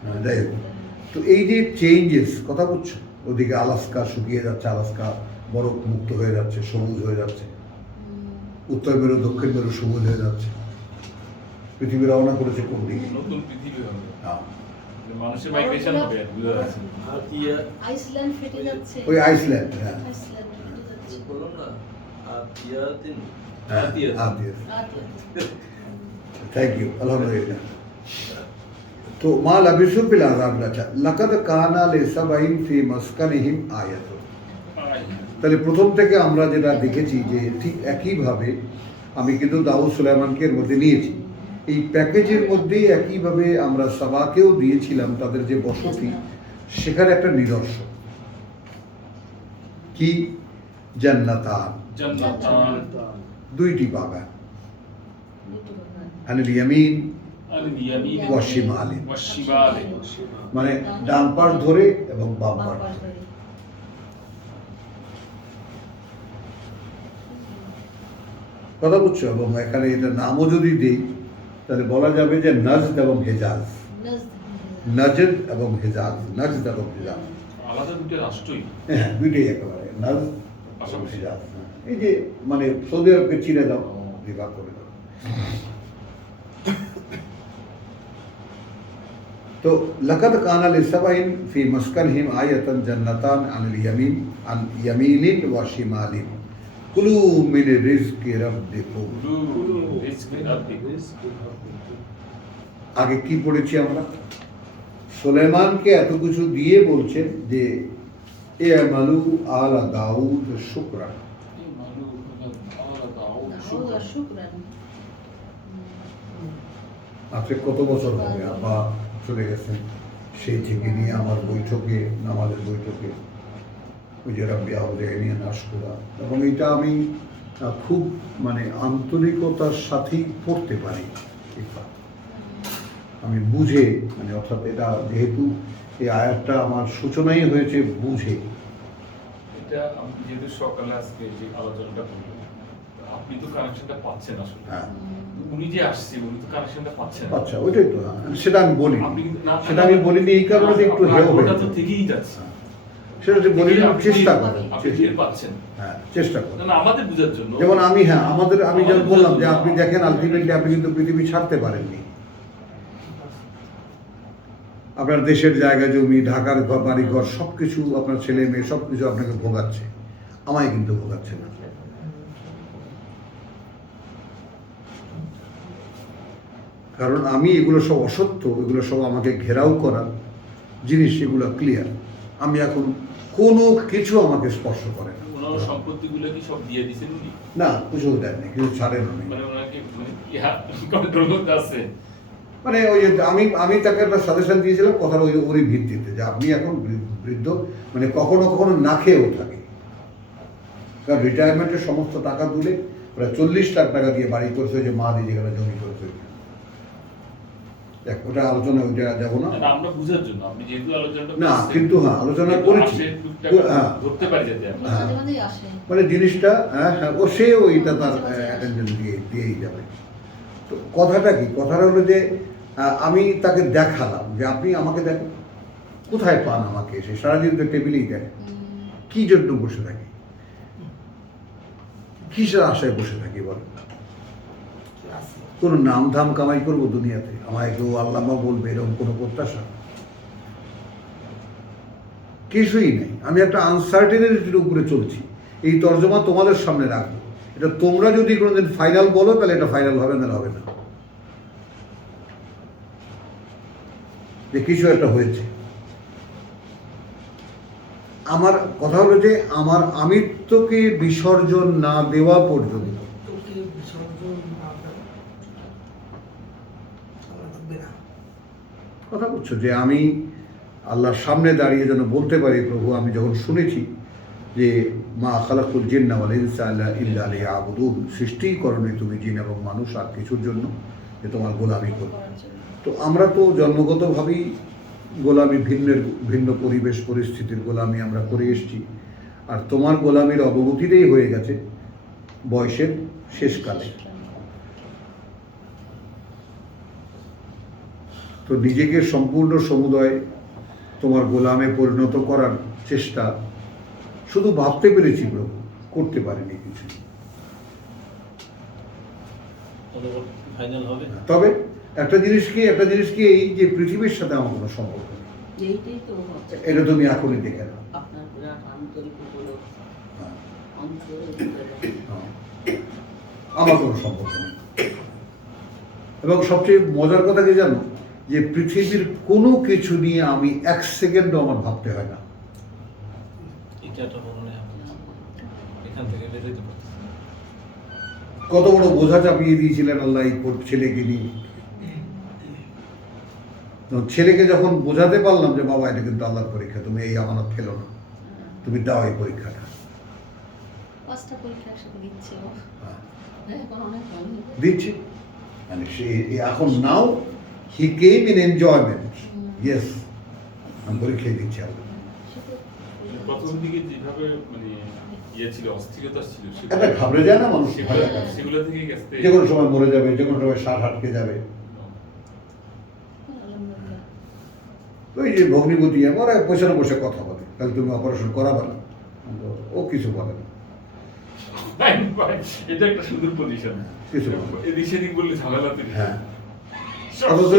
হ্যাঁ, যাই হোক, তো এই যে চেঞ্জেস কথা বলছো, ওদিকে আলাস্কা শুকিয়ে যাচ্ছে, আলাস্কা বরফ মুক্ত হয়ে যাচ্ছে, সবুজ হয়ে যাচ্ছে, উত্তর মেরু দক্ষিণ মেরু সবুজ হয়ে যাচ্ছে। পৃথিবী রওনা করেছে কোন দিকে? নতুন পৃথিবী হবে, হ্যাঁ, মানুষের মাইগ্রেশন হবে, বুঝা যাচ্ছে। আর ইয়ে আইসল্যান্ড ফেটে যাচ্ছে। ওই আইসল্যান্ড, হ্যাঁ আইসল্যান্ড ফেটে যাচ্ছে। বললাম না আর ইয়াতিন হ্যাঁ, আতিয়াস। আতিয়াস। আচ্ছা। थैंक यू, अल्हम्दुलिल्लाह। तो मा लबिसु फिल आज़ाब लचा लक़द काना लिसबाइन फी मस्कानिहिम आयात। তাহলে প্রথম থেকে আমরা যেটা দেখেছি যে ঠিক একইভাবে আমি কিন্তু দাউদ সুলাইমানকে এর মধ্যে নিয়েছি, এই প্যাকেজের মধ্যেই একইভাবে আমরা সাবাকেও দিয়েছিলাম তাদের যে বসতি, সেখানে একটা নিদর্শন কি, জান্নাতান, জান্নাতান দুইটি বাগান, আনিল ইয়ামিন আল ইয়ামিন ওয়া শিমালিন, ওয়া শিমালি, মানে ডান পাশ ধরে এবং বাম পাশ ধরে। কথা বুঝছো? এবং এখানে এটা নামও যদি দিই তাহলে বলা যাবে যে নজদ এবং হেজাজ, নজদ এবং হেজাজ, নজদ এবং হেজাজ, আলাদা দুটো রাষ্ট্রই। হ্যাঁ দুইটাই একেবারে নজদ এবং হেজাজ। এই যে মানে সৌদি আরবকে চিনে দাও, বিভাগ করে দাও। तो लक़द काना लिसबाइन फी मस्कनिहिम आयतन जन्नतान अनिल यमीन अन यमीनिन व शिमालिन कुलू मिन रिज़्क़ि रब्बिकुम। রিজকি রাব্বিকুম। আগে কি পড়েছি আমরা? সুলাইমানকে এত কিছু দিয়ে বলছে যে এ আমালু আলা দাউদ শুকরা। এই মালু আলা দাউদ শুকরান। শুকরান। আজকে কত বছর হবে আব্বা চলে গেছেন, সেই থেকে নিয়ে আমার বৈঠকে, নামাজের বৈঠকে ওই যে রাব্বি আউযাইনি আন আশকুরা, এবং এটা আমি খুব মানে আন্তরিকতার সাথেই পড়তে পারি। আমি বুঝে, মানে অর্থাৎ এটা যেহেতু এই আয়াতটা আমার সূচনাই হয়েছে বুঝে। এটা আমি যেহেতু সকালে আজকে যে আলোচনাটা করলাম, আপনি তো কানেকশনটা পাচ্ছেন আসলে। হ্যাঁ উনি যে আসছে উনি তো কানেকশনটা পাচ্ছেন না। আচ্ছা, ওইটাই তো, সেটা আমি বলি, আপনি কিন্তু না, সেটা আমি বলিনি এই কারণে যে একটু হেও হয়ে ওটা তো যায়। থেকেই যাচ্ছে। সেটা যে বলি না, চেষ্টা করেন, আপনি টের পাচ্ছেন। হ্যাঁ চেষ্টা করেন। না না, আমাদের বোঝার জন্য। যেমন আমি, হ্যাঁ আমাদের, আমি যেমন বললাম যে আপনি দেখেন আলটিমেটলি আপনি কিন্তু পৃথিবী ছাড়তে পারেননি। আপনার দেশের জায়গা জমি, ঢাকার ঘর, বাড়ি ঘর, সব কিছু, আপনার ছেলে মেয়ে সব কিছু আপনাকে ভোগাচ্ছে, আমায় কিন্তু ভোগাচ্ছে না। কারণ আমি এগুলো সব অসত্য, এগুলো সব আমাকে ঘেরাও করার জিনিস, এগুলো ক্লিয়ার। আমি এখন কোনো কিছু আমাকে স্পর্শ করে না। ওনার সম্পত্তিগুলো কি সব দিয়ে দিয়েছেন উনি? না, কিছু দেননি, কিছু ছাড়েন উনি। মানে ওনাকে কন্ট্রোল করতে আছে। মানে ওই যে আমি তাকে একটা সাজেশন দিয়েছিলাম কথার ওই ভিত্তিতে যে আপনি এখন বৃদ্ধ, মানে কখনো কখনো না খেয়েও থাকে, কারণ রিটায়ারমেন্টের সমস্ত টাকা তুলে প্রায় 40 লাখ টাকা দিয়ে বাড়ি করেছে, যে মা দিয়ে যেখানে জমি করেছে। দেখ, ওটা আলোচনা, ওইটা যাবো না। না, আমরা বুঝার জন্য আপনি যেহেতু আলোচনাটা না, করছেন, কিন্তু হ্যাঁ আলোচনা করেছি, আসে, টুকটাক হ্যাঁ ধরতে পারি যাতে আমরা। মাঝে মাঝেই আসে। মানে জিনিসটা হ্যাঁ হ্যাঁ ও সে ওইটা তার অ্যাটেনশন দিয়েই যাবে। তো কথাটা কি, কথাটা হলো যে আমি তাকে দেখালাম যে আপনি আমাকে দেখেন, কোথায় পান আমাকে এসে, সারাদিন তো টেবিলেই দেখেন, কি জন্য বসে থাকি, কিসের আশায় বসে থাকি বল? কোনো নাম ধাম কামাই করবো দুনিয়াতে, আমায় কেউ আল্লামা বলবে এরকম কোনো প্রত্যাশা? কিছুই নেই, আমি একটা আনসার্টেনিটির উপরে চলছি। এই তর্জমা তোমাদের সামনে রাখবো, এটা তোমরা যদি কোনোদিন ফাইনাল বলো তাহলে এটা ফাইনাল হবে না, হবে না, যে কিছু একটা হয়েছে। আমার কথা হলো যে আমার আমিত্বকে বিসর্জন না দেওয়া পর্যন্ত কথা বলছো যে আমি আল্লাহর সামনে দাঁড়িয়ে যেন বলতে পারি, প্রভু আমি যখন শুনেছি যে মা খালাকুল জিন্না ওয়াল ইনসা ইল্লা লিয়াবুদুন, সৃষ্টিই করনি তুমি জিন এবং মানুষ আর কিছুর জন্য, যে তোমার গোলামি করবে। তো আমরা তো জন্মগতভাবেই গোলামি, ভিন্ন পরিবেশ পরিস্থিতির গোলামি আমরা করে এসেছি। আর তোমার গোলামির অবগতিটাই হয়ে গেছে বয়সের শেষকালে। তো নিজেকে সম্পূর্ণ সমুদয় তোমার গোলামে পরিণত করার চেষ্টা শুধু ভাবতে পেরেছি প্রভু, করতে পারিনি কিছু। ফাইনাল হবে। তবে একটা জিনিস কি এই যে পৃথিবীর সাথে আমার কোনো সম্পর্ক নেই, এইটাই তো হচ্ছে। এটা তুমি এখনই দেখে নাও। আপনার বিরাট আন্তরিক উপলক্ষ, হ্যাঁ, অন্তরের ভিতরে। হ্যাঁ। আমার কোনো সম্পর্ক নেই। এবং সবচেয়ে মজার কথা কি জানো, যে পৃথিবীর কোনো কিছু নিয়ে আমি এক সেকেন্ডও আমার ভাবতে হয় না। এটা একটা মনে হয় এখান থেকে বেরোতে পারতেছে। কত বড় বোঝা চাপিয়ে দিয়েছিলেন আল্লাহ এই ছেলেকে নিয়ে। তো ছেলেকে যখন বোঝাতে পারলাম যে বাবা এটা কিন্তু আল্লাহর পরীক্ষা, তুমি এই আমানত ফেলো না, তুমি দাও এই পরীক্ষাটা। 5টা পরীক্ষা একসাথে দিচ্ছে ও। হ্যাঁ, এখন অনেক কম হয়ে দিচ্ছি মানে সে এখন নাও হি কেম ইন এনজয়মেন্ট, ইয়েস আমি পরীক্ষায় দিচ্ছি আল্লাহ। প্রথম দিকে যেভাবে মানে ইয়ে ছিল, অস্থিরতা ছিল, একটা ঘাবড়ে যায় না মানুষ, ভয় লাগে। সেগুলো থেকে গেছে। যে কোনো সময় মরে যাবে, যে কোনো সময় শ্বাস আটকে যাবে। আলহামদুলিল্লাহ। ওই যে ভগ্নিপতি আমার বসে বসে কথা বলে, তাহলে তুমি অপারেশন করাবে না, ও কিছু বলে না, এটা একটা সুন্দর পজিশন। কিছু বলে না। এদিক সেদিক বললে ঝামেলা তৈরি হয়। হ্যাঁ, অথচ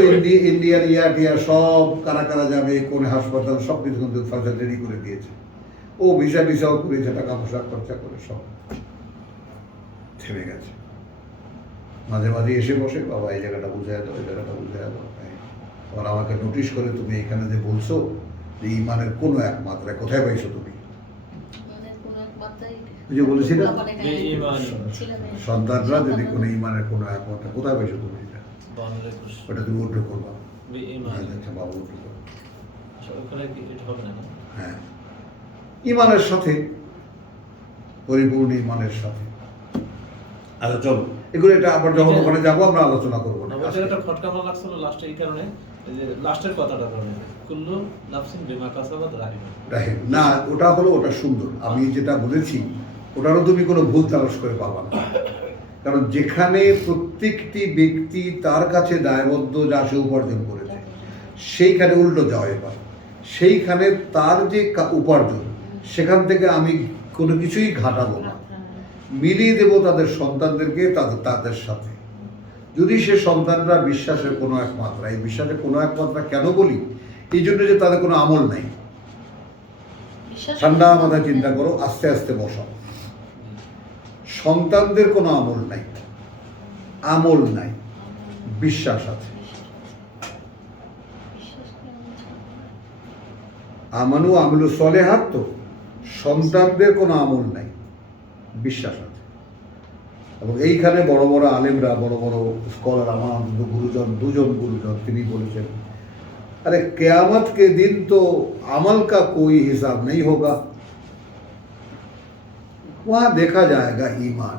ইন্ডিয়ার ইয়াটিয়া সব কারা কারা যাবে, কোন হাসপাতাল সব কিছু কিন্তু ফাইল রেডি করে দিয়েছে। ও ভিসাও করেছে, টাকা পয়সা খরচা করে সব থেমে গেছে। মাঝে মাঝে এসে বসে, বাবা এই জায়গাটা বুঝে দাও, এই জায়গাটা বুঝে দাও। আবার আমাকে নোটিশ করে, তুমি এখানে যে বলছো যে ইমানের কোনো এক মাত্রায়, কোথায় পাইছো তুমি? মানে কোনো এক মাত্রায় ওই যে বলেছিলে বাবারে গায়ে ছিলেন। সন্তানরা যদি কোনো ইমানের কোনো এক মাত্রা, কোথায় পাইছো তুমি এটা? 52 ওটা তুমি উল্টো করবা। ইমান। আচ্ছা বাবা উল্টো করো। ওখানে কি এটা হবে না? হ্যাঁ, ইমানের সাথে, পরিপূর্ণ ইমানের সাথে। আচ্ছা চলো, এগুলো এটা আবার যখন ওখানে যাবো আমরা আলোচনা করবো না। আমাদের একটা খটকা আমার লাগছিল লাস্টে এই কারণে, এই যে লাস্টের কথাটা কারণে কুল্লু নাফসিন বিমা কাসাবাত রাহিমা। রাহিম না, ওটা হলো, ওটা সুন্দর। আমি যেটা বলেছি ওটারও তুমি কোনো ভুল তালাশ করে পাবা না। কারণ যেখানে প্রত্যেকটি ব্যক্তি তার কাছে দায়বদ্ধ যা সে উপার্জন করেছে, সেইখানে উল্টো যাওয়া এবার, সেইখানে তার যে উপার্জন, সেখান থেকে আমি কোনো কিছুই ঘাটাবো না, মিলিয়ে দেবো তাদের সন্তানদেরকে তাদের সাথে। যদি সে সন্তানরা বিশ্বাসের কোনো এক মাত্রা, এই বিশ্বাসের কোনো এক মাত্রা কেন বলি, এই জন্য যে তাদের কোনো আমল নাই। ঠান্ডা মাথায় চিন্তা করো, আস্তে আস্তে বসাও। সন্তানদের কোনো আমল নাই, আমল নাই, বিশ্বাস আছে। আমানু আমিলু সলেহাত, তো সন্তানদের কোনো আমল নাই, বিশ্বাস আছে। এবং এইখানে বড় বড় আলেমরা, বড় বড় স্কলার, আমার গুরুজন, দুজন গুরুজন, তিনি বলেছেন अरे क़यामत के दिन तो अमल का कोई हिसाब नहीं होगा, वहां देखा जाएगा ईमान।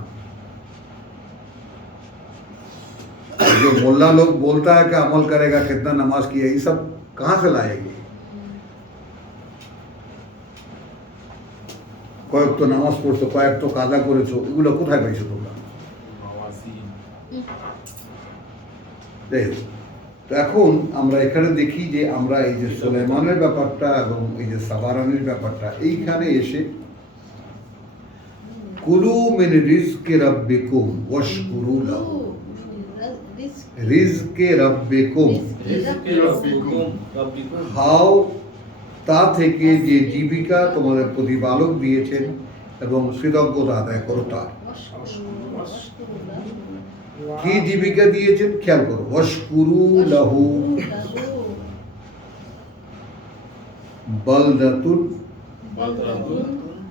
जो मोल्ला लोग बोलता है कि अमल करेगा, कितना नमाज किया, ये सब कहां से लाएंगे? কয়েক তো নামাজ পড়ছো, কয়েক তো কাজা করেছো, এগুলো কোথায় পাইছো তোমরা? যাই হোক, তো এখন আমরা এখানে দেখি যে আমরা এই যে সুলাইমানের ব্যাপারটা এবং এই যে সাবারানির ব্যাপারটা, এইখানে এসে কুলু মিন রিজকি রাব্বিকুম ওয়াশকুরু লাহু, রিজকি রাব্বিকুম, খাও তা থেকে যে জীবিকা তোমাদের প্রতিপালক দিয়েছেন এবং কৃতজ্ঞতা আদায় করো তার। কি জীবিকা দিয়েছেন খেয়াল করো, ওয়াশকুরু লাহু বালদাতুন বালদাতুন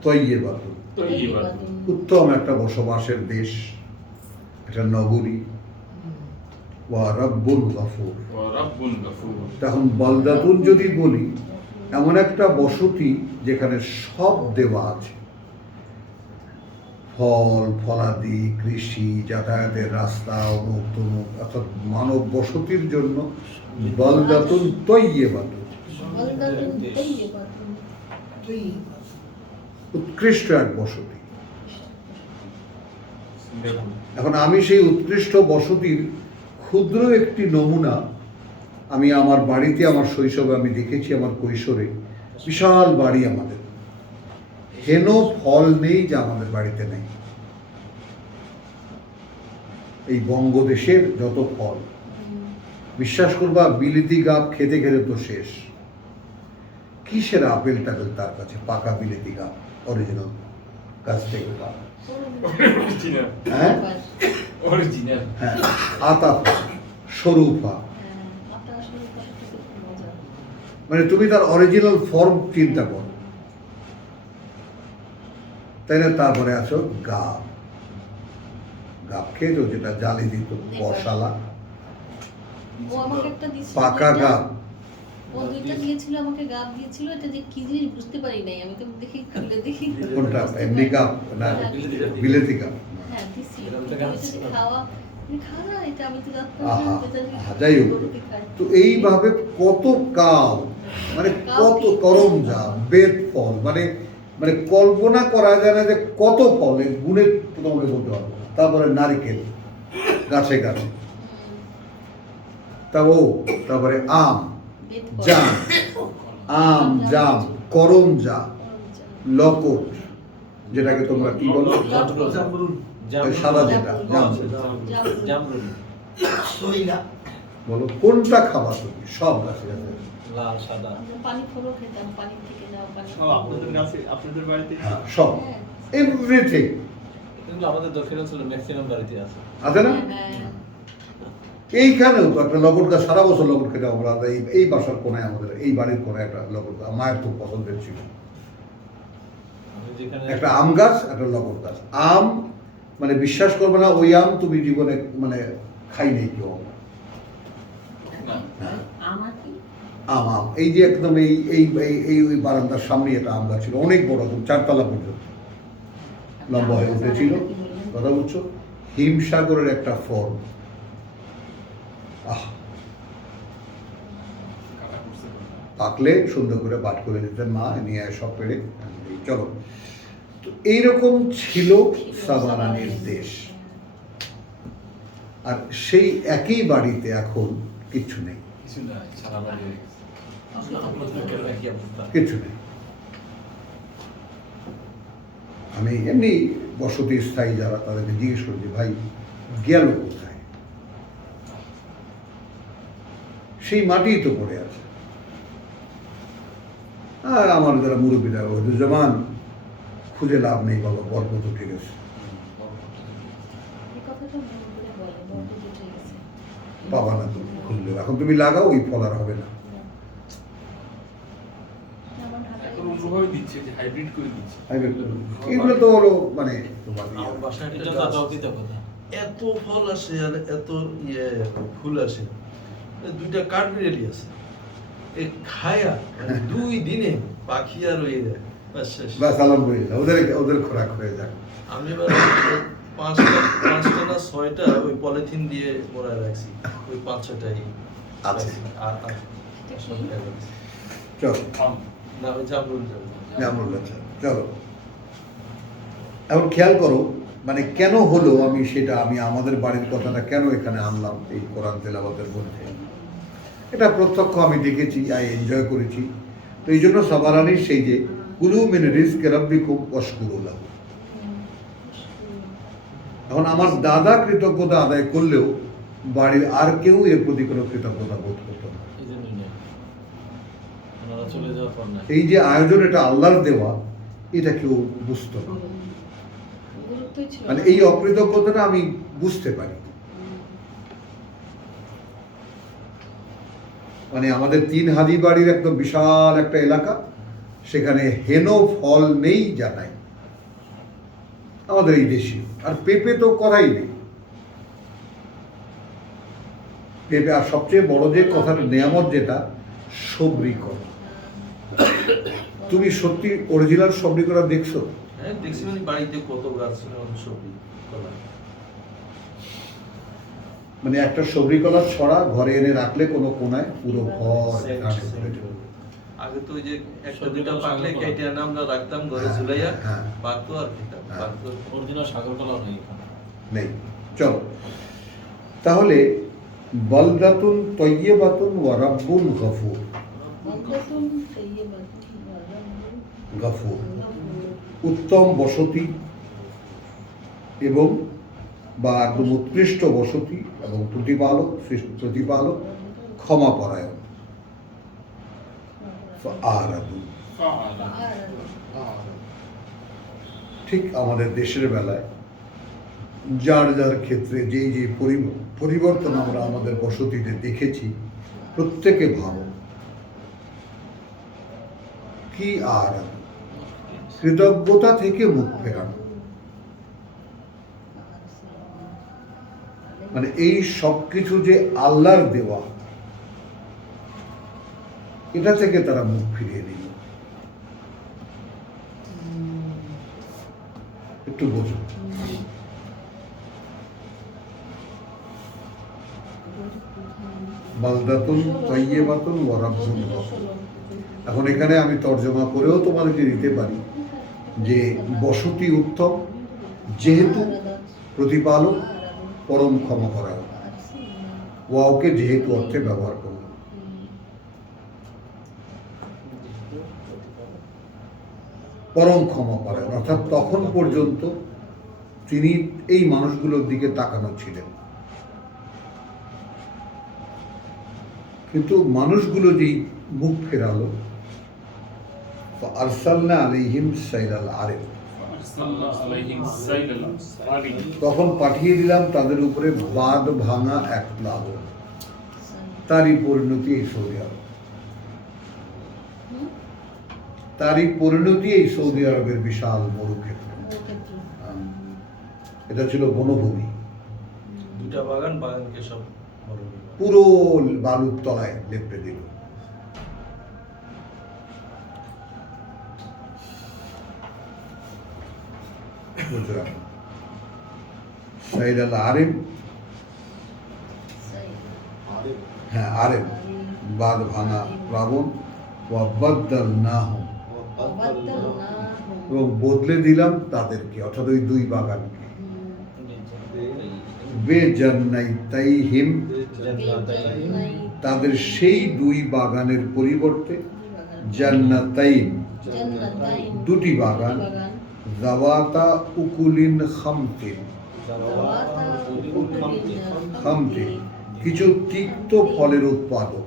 তয়্যিবাতুন, তয়্যিবাতুন, উত্তম একটা বসবাসের দেশ, একটা নগরী। ওয়া রাব্বুল গফুর, ওয়া রাব্বুল গফুর। তখন বালদাতুন যদি বলি, এমন একটা বসতি যেখানে সব দেওয়া আছে, ফল ফলাদি, কৃষি, যাতায়াতের রাস্তা, অমুক তমুক, অর্থাৎ মানব বসতির জন্য বালদাতুন তয়্যিবাতুন, উৎকৃষ্ট এক বসতি। দেখুন এখন আমি সেই উৎকৃষ্ট বসতির ক্ষুদ্র একটি নমুনা আমি আমার বাড়িতে, আমার শৈশবে আমি দেখেছি, আমার কৈশোরে। বিশাল বাড়ি আমাদের, হেন ফল নেই যা আমাদের বাড়িতে নেই। এই বঙ্গদেশের যত ফল, বিশ্বাস করবা, বিলিতি গাব খেতে খেতে তো শেষ। কিসের আপেল টাপেল তার কাছে, পাকা বিলিতি গাব, অরিজিনাল গাছ থেকে পাকা। অরিজিনাল, হ্যাঁ অরিজিনাল। হ্যাঁ, আতা ফল, সরু ফল, মানে তুমি তার অরিজিনাল ফর্ম চিন্তা করো, তাই না? তারপরে আছো গাব, গাব খেয়েছো, যেটা জালি দিত বসালা, ও আমাকে একটা দিছিল, পাকা গাব। ও দুইটা দিয়েছিল, আমাকে গাব দিয়েছিল। এটা যে কি জিনিস বুঝতে পারি নাই, আমি তো দেখি খুলে দেখি। কোনটা, এমনি গাব না বিলেতি গাব? হ্যাঁ দিছি, এরকম এটা গাব যে ছিল। খাওয়া খাওয়া এটা আমি তো জানতাম আহা, না, এটা যে আহা, যাই হোক। গরুকে খায়। তো এইভাবে কত কাউ, মানে কত করমজা, বেদ ফল, মানে মানে কল্পনা করা যায় না যে কত ফল, এই গুণে তোমাকে বলতে পারবো না। তারপরে নারকেল গাছে গাছে, তারপরে আম, বেদ করে। জাম, আম, জাম, করমজা, লকট, যেটাকে তোমরা কি বলো, ওই সাদা যেটা, জামরুল। বলো কোনটা খাবার তুমি, সব গাছে গাছে। লাল সাদা আমরা পানি ফলও খেতাম, পানি থেকে নেওয়া পানি। সব আপনাদের কাছে, আপনাদের বাড়িতে হ্যাঁ, সব, হ্যাঁ। এভরিথিং এগুলো আমাদের দক্ষিণাঞ্চলে ম্যাক্সিমাম বাড়িতে আছে। আছে না? হ্যাঁ। এইখানেও তো একটা লবণ গাছ, সারা বছর লবণ খেতে আমরা, এই বাসার কোনায়, আমাদের এই বাড়ির কোনায় একটা লবণ গাছ, মায়ের খুব পছন্দের ছিল। আমি যেখানে একটা আম গাছ, একটা লবণ গাছ। আম মানে বিশ্বাস করবে না, ওই আম তুমি জীবনে মানে খাই নেই কেউ আমরা। না, আমার কি আম আম এই যে একদম এই এই এই- এই ওই বারান্দার সামনে একটা আম গাছ ছিল, অনেক বড়, একদম 4 তলা পর্যন্ত লম্বা হয়ে উঠেছিল। কথা বুঝছো? হিমসাগরের একটা ফল। আহ, কাটা করছে কোনটা? পাকলে সুন্দর করে বাট করে দিতেন মা, নিয়ে সব পেরে চলো। তো এইরকম ছিল সাবারানির দেশ। আর সেই একই বাড়িতে এখন কিচ্ছু নেই, কিছু না, সারা বাড়ি হয়ে গেছে। আপনাদের একই অবস্থা। কিচ্ছু নেই। আমি এমনি বসতি স্থায়ী যারা, তাদেরকে জিজ্ঞেস করি যে ভাই গেল কোথায়? সেই মাটি তো পড়ে আছে। আর আমার যারা মুরব্বীরা, জমান খুঁজে লাভ নেই বাবা, বরকত উঠে গেছে। এই কথাটা মনে করে বলে, বরকত উঠে গেছে। পাবা না তুমি খুঁজলে, এখন তুমি লাগাও, ওই ফল আর হবে না। আমার ঢাকায় এখন অন্যভাবে দিচ্ছে, যে হাইব্রিড করে দিচ্ছে। এগুলো তো হলো মানে তোমার আমার বাসায় একটা এটা গাছ। অদ্ভুত কথা। এত ফল আসে আর এত ফুল আসে, দুইটা কাঠবিড়ালি আছে, এ খায়া 2 দিনে পাখি আর হয়ে যায়, ব্যাস শেষ। বা সালাম হয়ে যায়, ওদের ওদের খোরাক হয়ে যায়। আমি এবার 5টা না 6টা ওই পলিথিন দিয়ে মোড়ায় রাখছি, ওই 5-6টাই আছে। আর এটা কি? সব খাই ফেলছি। চলো আম। না ওই জামরুল যেমন বলছে, চলো এখন খেয়াল করো, মানে কেন হলো, আমি সেটা, আমি আমাদের বাড়ির কথাটা কেন এখানে আনলাম এই কোরআন তেলাওয়াতের মধ্যে, এটা প্রত্যক্ষ আমি দেখেছি, এনজয় করেছি। তো এই জন্য সাবারানির সেই যে কুলু মিন রিজকি রাব্বিকুম ওয়াশকুরু লাহু, এখন আমার দাদা কৃতজ্ঞতা আদায় করলেও বাড়ির আর কেউ এর প্রতি কোনো কৃতজ্ঞতা বোধ করতো না। এই জন্যই নেই। ওনারা চলে যাওয়ার পর নাই। এই যে আয়োজন, এটা আল্লাহর দেওয়া, এটা কেউ বুঝতো না। গুরুত্বই ছিল মানে না। এই অকৃতজ্ঞতাটা আমি বুঝতে পারি। মানে আমাদের 3 হাজি বাড়ির একদম বিশাল একটা এলাকা, সেখানে হেনো ফল নেই যা নাই আমাদের এই দেশে। আর পেঁপে তো কথাই নেই, পেঁপে। আর সবচেয়ে বড় যে কথাটা নেয়ামত, যেটা সবরি করা। তুমি সত্যি অরিজিনাল সবরি করা দেখছো? হ্যাঁ দেখছি, মানে বাড়িতে কত গাছ ছিল সবজি কলা। মানে একটা সবরি কলার ছড়া ঘরে এনে রাখলে কোনো কোনায় পুরো ঘর Scent, ঘাটে scent। ভরে যাবে। আগে তো ওই যে একটা সবজি দুইটা কলা পাকলে সাগর কলা। কেটে আনে আমরা রাখতাম ঘরে হ্যাঁ, ঝুলাইয়া, হ্যাঁ। পাকতো আর খেতাম। হ্যাঁ। পাকতো। অরিজিনাল সাগর কলাও নেই এখানে। নেই। চলো তাহলে, বলদাতুন তয়্যিবাতুন ওয়া রাব্বুন গফুর। বলদাতুন তাইয়্যিবাতুন ওয়া রাব্বুন গফুর, গফুর। উত্তম বসতি এবং বা একদম উৎকৃষ্ট বসতি এবং প্রতিপালক, প্রতিপালক ক্ষমাপরায়ণ। আরাদু, ঠিক আমাদের দেশের বেলায় যার যার ক্ষেত্রে যেই যে পরিবর্তন আমরা আমাদের বসতিতে দেখেছি, প্রত্যেকে ভালো কি আর কৃতজ্ঞতা থেকে মুখ ফেরানো। মানে এই সব কিছু যে আল্লাহর দেওয়া, এটা থেকে তারা মুখ ফিরিয়ে নিল। একটু বোঝো। বালদাতুন তয়্যিবাতুন ওয়া রাব্বুন গফুর। এখন এখানে আমি তর্জমা করেও তোমাদেরকে দিতে পারি যে বসতি উত্তম, যেহেতু প্রতিপালক পরম ক্ষমা করায়। ওয়াওকে যেহেতু অর্থে ব্যবহার করলাম। পরম ক্ষমা করায়, অর্থাৎ তখন পর্যন্ত তিনি এই মানুষগুলোর দিকে তাকানো ছিলেন, কিন্তু মানুষগুলো যেই মুখ ফেরালো, আরসালনা আলাইহিম সাইলাল আরিম, তখন পাঠিয়ে দিলাম তাদের উপরে বাঁধ ভাঙা এক প্লাবন। তারই পরিণতি এই সৌদি আরব, তারই পরিণতি এই সৌদি আরবের বিশাল মরুক্ষেত্র। এটা ছিল বনভূমি, দুইটা বাগানকে সব পুরো বালুর তলায় লেপটে দিল। গুজরাট সাইলাল আরিম, হ্যাঁ আরেম, বাঁধ ভাঙা প্লাবন, ওয়াবাদদালনাহুম, এবং বদলে দিলাম তাদেরকে, অর্থাৎ ওই দুই বাগানকে, বেজান্নাতাইহিম, তাদের সেই দুই বাগানের পরিবর্তে জান্নাতাইন, দুটি বাগান, যাওয়াতা উকুলিন খামতিন, খামতিন, কিছু তিক্ত ফলের উৎপাদক,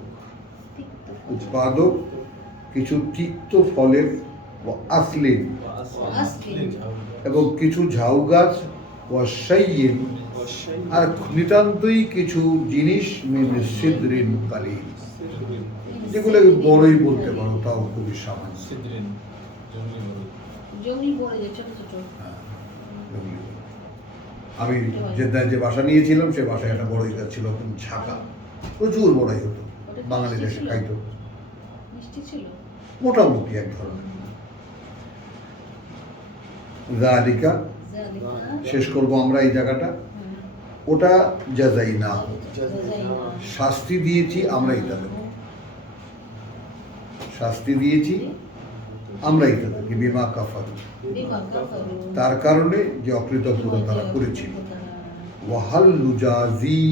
কিছু তিক্ত ফলের, আসলিন, এবং কিছু ঝাউ গাছ, ওয়াশাইয়িন, আর নিতান্তই কিছু জিনিস, মিন সিদরিন কালিল, যেগুলোকে বড়ই বলতে পারো, তাও খুবই সামান্য। সিদ্রিন, জঙ্গলি বড় যে ছোট ছোট। হ্যাঁ, জঙ্গলি বড়ই। আমি জেদ্দায় যে বাসা নিয়েছিলাম, সে বাসায় একটা বড়ই গাছ ছিল, খুব ঝাঁকা, প্রচুর বড়ই হতো, বাঙালি দেশে খাইতো, মিষ্টি ছিল। মোটামুটি এক ধরনের। যালিকা, শেষ করবো আমরা এই জায়গাটা, ওটা জাযাই না, শাস্তি দিয়েছি আমরাই তাদেরকে, শাস্তি দিয়েছি আমরাই তাদেরকে, বিমা কাফারু, তার কারণে যে অকৃতজ্ঞতা তারা করেছিল। ওয়াহাল নুজাজি,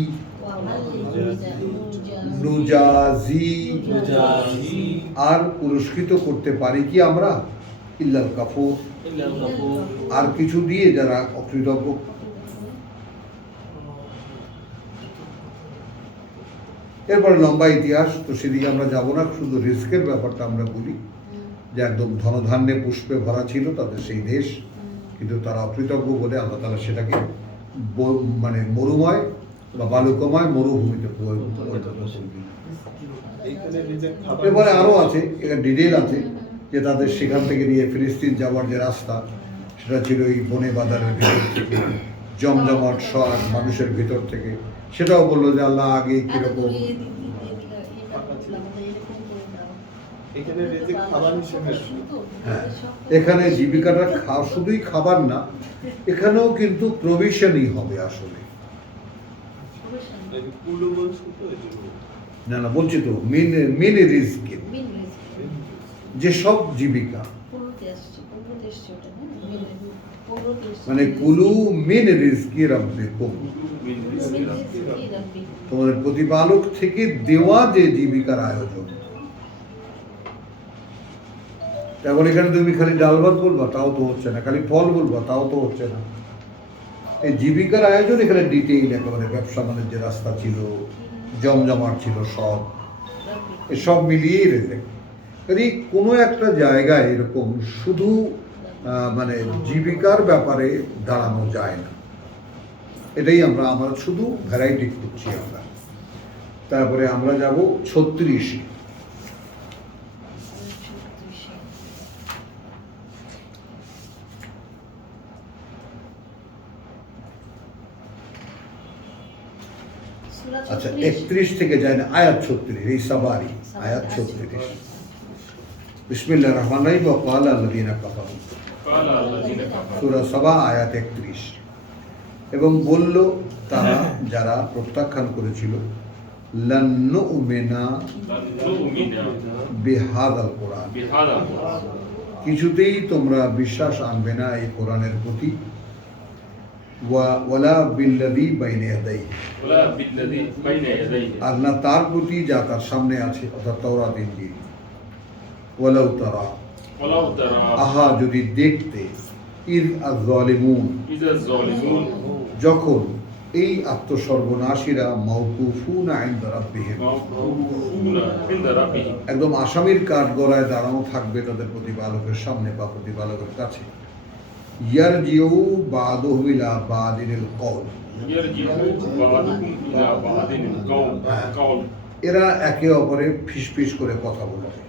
নুজাজি, আর পুরস্কৃত করতে পারি কি আমরা, ইল্লাল কাফুর, আর কিছু দিয়ে যারা অকৃতজ্ঞ। এরপরে লম্বা ইতিহাস, তো সেদিকে আমরা যাব না, শুধু রিস্কের ব্যাপারটা আমরা বলি যে একদম ধনধান্যে পুষ্পে ভরা ছিল তাদের সেই দেশ, কিন্তু তারা অকৃতজ্ঞ বলে আল্লাহ তাআলা সেটাকে মানে মরুময় বা বালুকময় মরুভূমিতে পরিণত করে দিলেন। এইখানে নিজের খাবার এরপরে আরও আছে, এখানে ডিটেল আছে যে তাদের সেখান থেকে নিয়ে ফিলিস্তিন যাওয়ার যে রাস্তা, সেটা ছিল এই বনে বাদারের ভিতর থেকে, জমজমাট শহর মানুষের ভিতর থেকে। সেটাও বললো যে আল্লাহ আগে কীরকম, এখানে নিজের খাবার হিসেবে হ্যাঁ, এখানে জীবিকাটা শুধুই খাবার না, এখানেও কিন্তু প্রভিশনই হবে আসলে। কুলো বলছো তো এই জন্য। না না, বলছি তো মেন রিস্ক, যে সব জীবিকা মানে কুলু মিন রিজকি রাব্বিকুম, তোমাদের প্রতিপালক থেকে দেওয়া যে জীবিকার আয়োজন। এখন এখানে তুমি খালি ডাল ভাত বলবা তাও তো হচ্ছে না, খালি ফল বলবা তাও তো হচ্ছে না। এই জীবিকার আয়োজন এখানে ডিটেইল একেবারে, ব্যবসা বাণিজ্যের রাস্তা ছিল, জমজমাট ছিল, সব এসব মিলিয়েই রেখে কোনো একটা জায়গায় এরকম শুধু মানে জীবিকার ব্যাপারে দাঁড়ানো যায় না। এটাই আমরা শুধু ভ্যারাইটি করছি আমরা। তারপরে আমরা যাব 36-এ। আচ্ছা, 31 থেকে যায় না, আয়াত 36, এই সাবারি আয়াত 36। বিসমিল্লাহির রহমানির রহিম। ওয়া ক্বালা আল্লাযীনা কাফারু, ক্বালা আল্লাযীনা কাফারু, সূরা সাবা আয়াত 31। এবং বলল তারা যারা প্রত্যাখ্যান করেছিল, লান নুমিনা বিহাদাল কোরআন, বিহাদাল কোরআন, কিছুতেই তোমরা বিশ্বাস আনবে না এই কোরআনের প্রতি, ওয়ালা বিল্লাযী বাইনা ইয়াদাইহি, ওয়ালা বিল্লাযী বাইনা ইয়াদাইহি, আর না তার প্রতি যা তার সামনে আছে, অর্থাৎ তাওরাত ইনজিল। ওয়ালাউ তারা, ওয়ালাউ তারা, আহা যদি দেখতে, ইয আয-যালিমুন, ইযা যালিমুন, যখন এই আত্মসর্বনাশীরা মাওকুফুনা ইনদা রাব্বিহিম, মাওকুফুনা ইনদা রাব্বিহিম, একদম আসামির কাঠগড়ায় দাঁড়ানো থাকবে তাদের প্রতিপালকের সামনে বা প্রতিপালকের কাছে। ইয়ারজিউ বাদুহুম ইলা বাদিনিল কওল, ইয়ারজিউ বাদুকুম ইলা বাদিনিল কওল, এরা একে অপরে ফিসফিস করে কথা বলবে,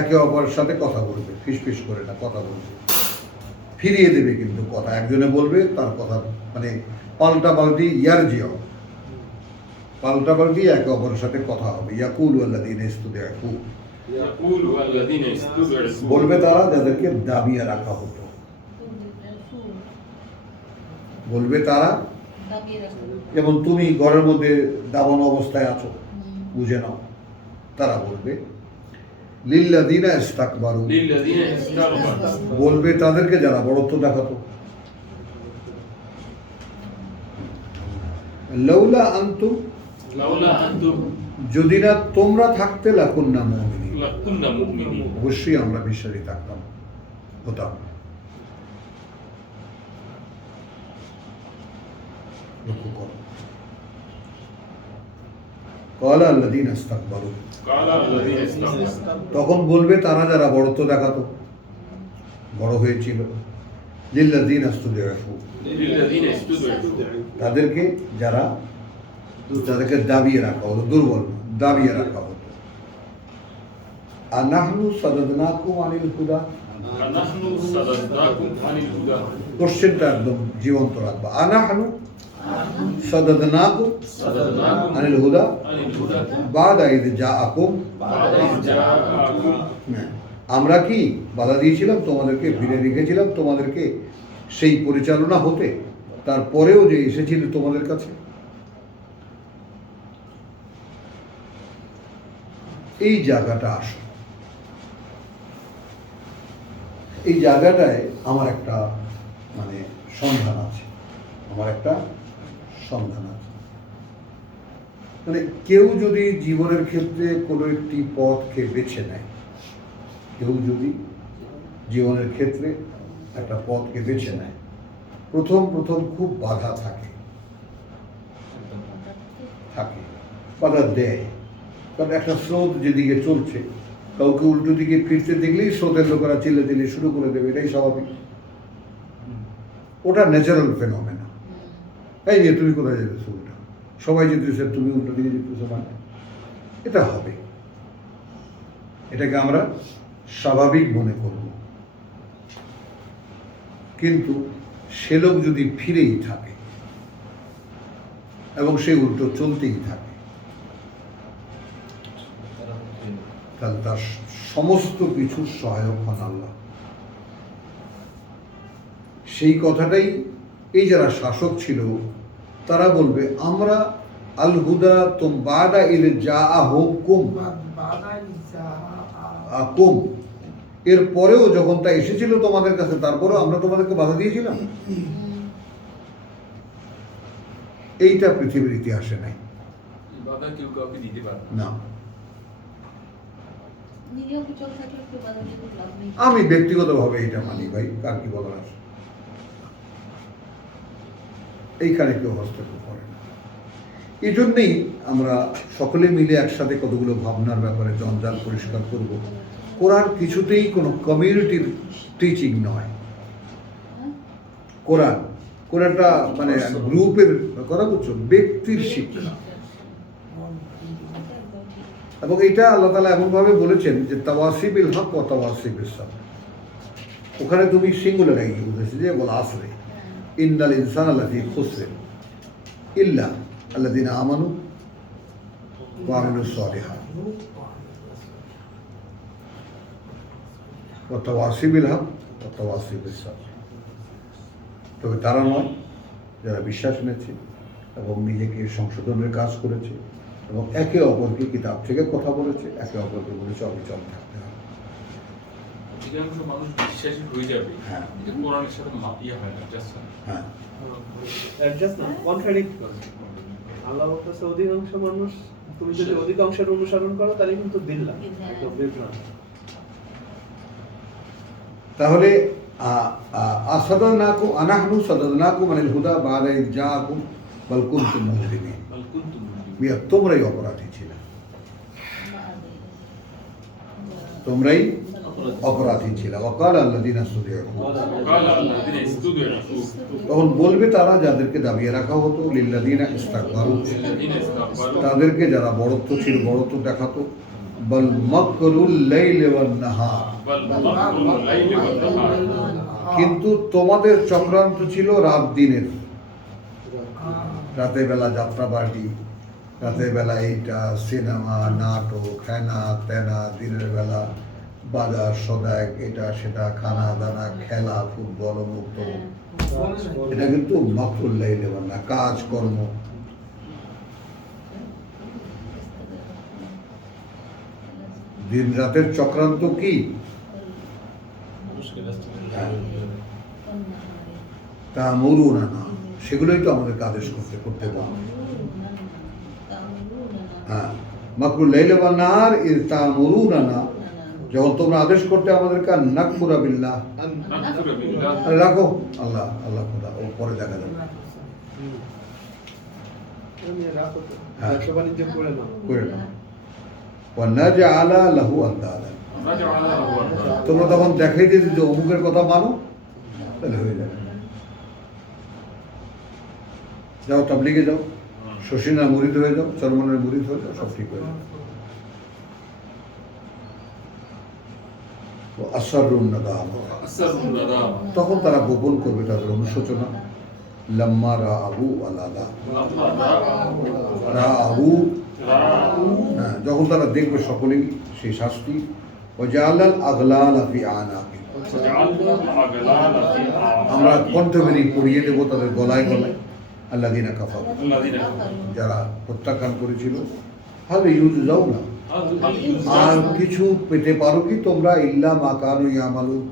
একে অপরের সাথে কথা বলবে, ফিসফিস করে না, কথা বলবে, ফিরিয়ে দেবে কিন্তু কথা। একজনে বলবে তার কথা মানে পাল্টাপাল্টি, ইয়ারজিউ পাল্টাপাল্টি একে অপরের সাথে কথা হবে। ইয়াকুলু আল্লাযীনা ইসতুদঈফু, ইয়াকুলু আল্লাযীনা ইসতুদঈফু, বলবে তারা যাদেরকে দাবিয়ে রাখা হতো, বলবে তারা, যেমন তুমি ঘরের মধ্যে দাবানো অবস্থায় আছো, বুঝে নাও, তারা বলবে লিল্লাযীনা ইসতাকবারু, লিল্লাযীনা ইসতাকবারু, বলবে তাদেরকে যারা বড়ত্ব দেখাতো, লাউলা আনতুম, লাউলা আনতুম, যদি না তোমরা থাকতে লাকুন্না মুমিনিন, লাকুন্না মুমিনিন, অবশ্যই আমরা বিশ্বাসী থাকতাম, হতাম। লক্ষ্য করো, ক্বালা আল্লাযীনা ইসতাকবারু, ক্বালা আল্লাযীনা ইসতাকবারু, তখন বলবে তারা যারা বড়ত্ব দেখাতো, বড় হয়েছিল, লিল্লাযীনা ইসতুদঈফু, লিল্লাযীনা ইসতুদঈফু, তাদেরকে যাদেরকে দাবিয়ে রাখা হতো, দুর্বল দাবিয়ে রাখা হতো। আনাহনু সাদাদনাকুম আনিল হুদা, আনাহনু সাদাদনাকুম আনিল হুদা, কোশ্চেনটা একদম জীবন্ত রাখবা। আনাহনু সাদাদনাকুম সাদাদনাকুম আনিল হুদা আনিল হুদা, বাদা ইয জাআকুম, বাদা ইয জাআকুম, আমরা কি বাধা দিয়েছিলাম তোমাদেরকে, ফিরে রেখেছিলাম তোমাদেরকে সেই পরিচালনা হতে, তারপরেও যে এসেছিল তোমাদের কাছে। এই জায়গাটা আসো, এই জায়গাটায় আমার একটা মানে সন্ধান আছে, আমার একটা সন্ধান আছে। মানে কেউ যদি জীবনের ক্ষেত্রে কোনো একটি পথকে বেছে নেয়, কেউ যদি জীবনের ক্ষেত্রে একটা পথকে বেছে নেয়, প্রথম খুব বাধা থাকে, থাকে, বাধা দেয়। কারণ একটা স্রোত যেদিকে চলছে, কাউকে উল্টো দিকে ফিরতে দেখলেই স্রোতের লোকেরা চিল্লে শুরু করে দেবে, এটাই স্বাভাবিক। ওটা ন্যাচারাল ফেনোমেনা। এই যে তুমি কোথায় যেতেছো উল্টা, সবাই যেতেছে তুমি উল্টো দিকে যেতেছো, মানে এটা হবে। এটাকে আমরা স্বাভাবিক মনে করব। কিন্তু সে লোক যদি ফিরেই থাকে এবং সে উল্টো চলতেই থাকে, তাহলে তার সমস্ত কিছুর সহায়ক হন আল্লাহ। সেই কথাটাই এই যারা শাসক ছিল তারা বলবে, আমরা আল হুদা তুম বাদা ইল যা হুকুম কুম, এর পরেও যখন তা এসেছিল তোমাদের কাছে, তারপরেও আমরা তোমাদেরকে বাধা দিয়েছিলাম। এইটা পৃথিবীর ইতিহাসে নাই, বাধা কেউ কাউকে দিতে পারে না। নিরীহ চল থাকলে একটু বাধা দিতে লাভ নেই। আমি ব্যক্তিগতভাবে এটা মানি ভাই, কার কি বলার আছে, এইখানে কেউ হস্তক্ষেপ করে না। এই জন্যেই আমরা সকলে মিলে একসাথে কতগুলো ভাবনার ব্যাপারে জঞ্জাল পরিষ্কার করব। কোরআন কিছুতেই কোনো কমিউনিটির টিচিং নয়। কোরআনটা মানে গ্রুপের কথা বলছো, ব্যক্তির শিক্ষা। এবং এটা আল্লাহ তাআলা এমনভাবে বলেছেন যে তাওয়াসিবিল হক ও তাওয়াসিবিস সাবর। ওখানে তুমি সিঙ্গুলার বলেছে যে বল আসরে ইন্নাল ইনসানা লাফি খুসর ইল্লা আল্লাযিনা আমানু ওয়া আমিলুস সালিহাত ওয়া তাওয়াসিবিল হক ওয়া তাওয়াসিবিস সাবর। তবে তারা নয় যারা বিশ্বাস এনেছে এবং নিজেকে সংশোধনের কাজ করেছে এবং একে অপরকে কিতাব থেকে কথা বলেছে, একে অপরকে বলেছে অবিচল থাকতে হবে। অধিকাংশ মানুষ বিশ্বাসী হয়ে যাবে, হ্যাঁ। যে কোরআনের সাথে ইয়ে হয় না, adjust হয় না। হ্যাঁ, অ্যাডজাস্ট না, কন্ট্রাডিক্ট করে। আল্লাহ বলতেছে অধিকাংশ মানুষ, তুমি যদি অধিকাংশের অনুসরণ করো তাহলে কিন্তু দিল্লা একদম বিভ্রান্ত। তাহলে আসাদানাকুম আনাহনু সাদাদনাকুম আনিল হুদা বাদা ইয জাআকুম বাল কুনতুম মুজরিমিন। বাল কুনতুম মুজরিমিন। মিয়া তোমরাই অপরাধী ছিলে, তোমরাই অপরাধী ছিলে। ওয়াকাল আল্লাযিনা ইসতুদিউ, ওয়াকালা আল্লাযিনা ইসতুদিউ তখন বলবে তারা যাদেরকে দাবিয়ে রাখা হতো, লিল্লাযিনা ইস্তাকবারু, আল্লাযিনা ইসতাকবারু, তাদেরকে যারা বড়ত্ব ছিল বড়ত্ব দেখাতো, বল মাকরুল লাইলি ওয়ান নাহার, বাল মাকরুল লাইলি ওয়ান নাহার, কিন্তু তোমাদের চক্রান্ত ছিল রাত দিনের। রাতের বেলা যাত্রা পার্টি, রাতের বেলা এইটা সিনেমা নাটক হেনা তেনা, দিনের বেলা বাজার সদায় এটা সেটা খানা দানা খেলা ফুটবল মুক্ত। এটা কিন্তু মাকরুল লাইলি ওয়ান নাহার, কাজকর্ম। দিন রাতের চক্রান্ত কি? মানুষকে ব্যস্ত করে হ্যাঁ। দেওয়া। তা মরুনা না, সেগুলোই তো আমাদেরকে আদেশ করতে বল। হ্যাঁ, মাকরুল লাইলি ওয়ান নাহার ইয তা'মুরুনা না, যখন তোমরা আদেশ করতে আমাদেরকে নাকফুরা বিল্লাহ, নাকফুরা বিল্লাহ, আরে রাখো আল্লাহ আল্লাহ খোদা, ও পরে দেখা যাবে, আমি রাখো তো, হ্যাঁ। ব্যবসা বাণিজ্য করে নাও। করে নাও। ওয়া নাজআলা লাহু আন্দাদা, নাজআলা লাহু আন্দাদা। তোমরা তখন দেখাই দিতে যে অমুকের কথা মানো, তাহলে হয়ে যাবে। যাও তাবলিগে যাও, শশীনার মুরিদ হয়ে যাও, চরমনের মুরিদ হয়ে যাও, সব ঠিক হয়ে যাবে। আসরুন নাদামা, আসরুন নাদামা, তখন তারা গোপন করবে তাদের অনুশোচনা। লাম্মা রাআহু আলাদা, রাআহু, হ্যাঁ, যখন তারা দেখবে সকলেই সেই শাস্তি। ওয়াজআলাল আগলালা ফি আনাকি, আমরা কণ্ঠবেণী পরিয়ে দেবো তাদের গলায় গলায়। আল্লাযিনা কাফারু, যারা প্রত্যাখ্যান করেছিল। হাল ইউজজাউনা, আর কিছু পেতে পারো কি তোমরা? ইল্লা মা কানু ইয়ামালুন,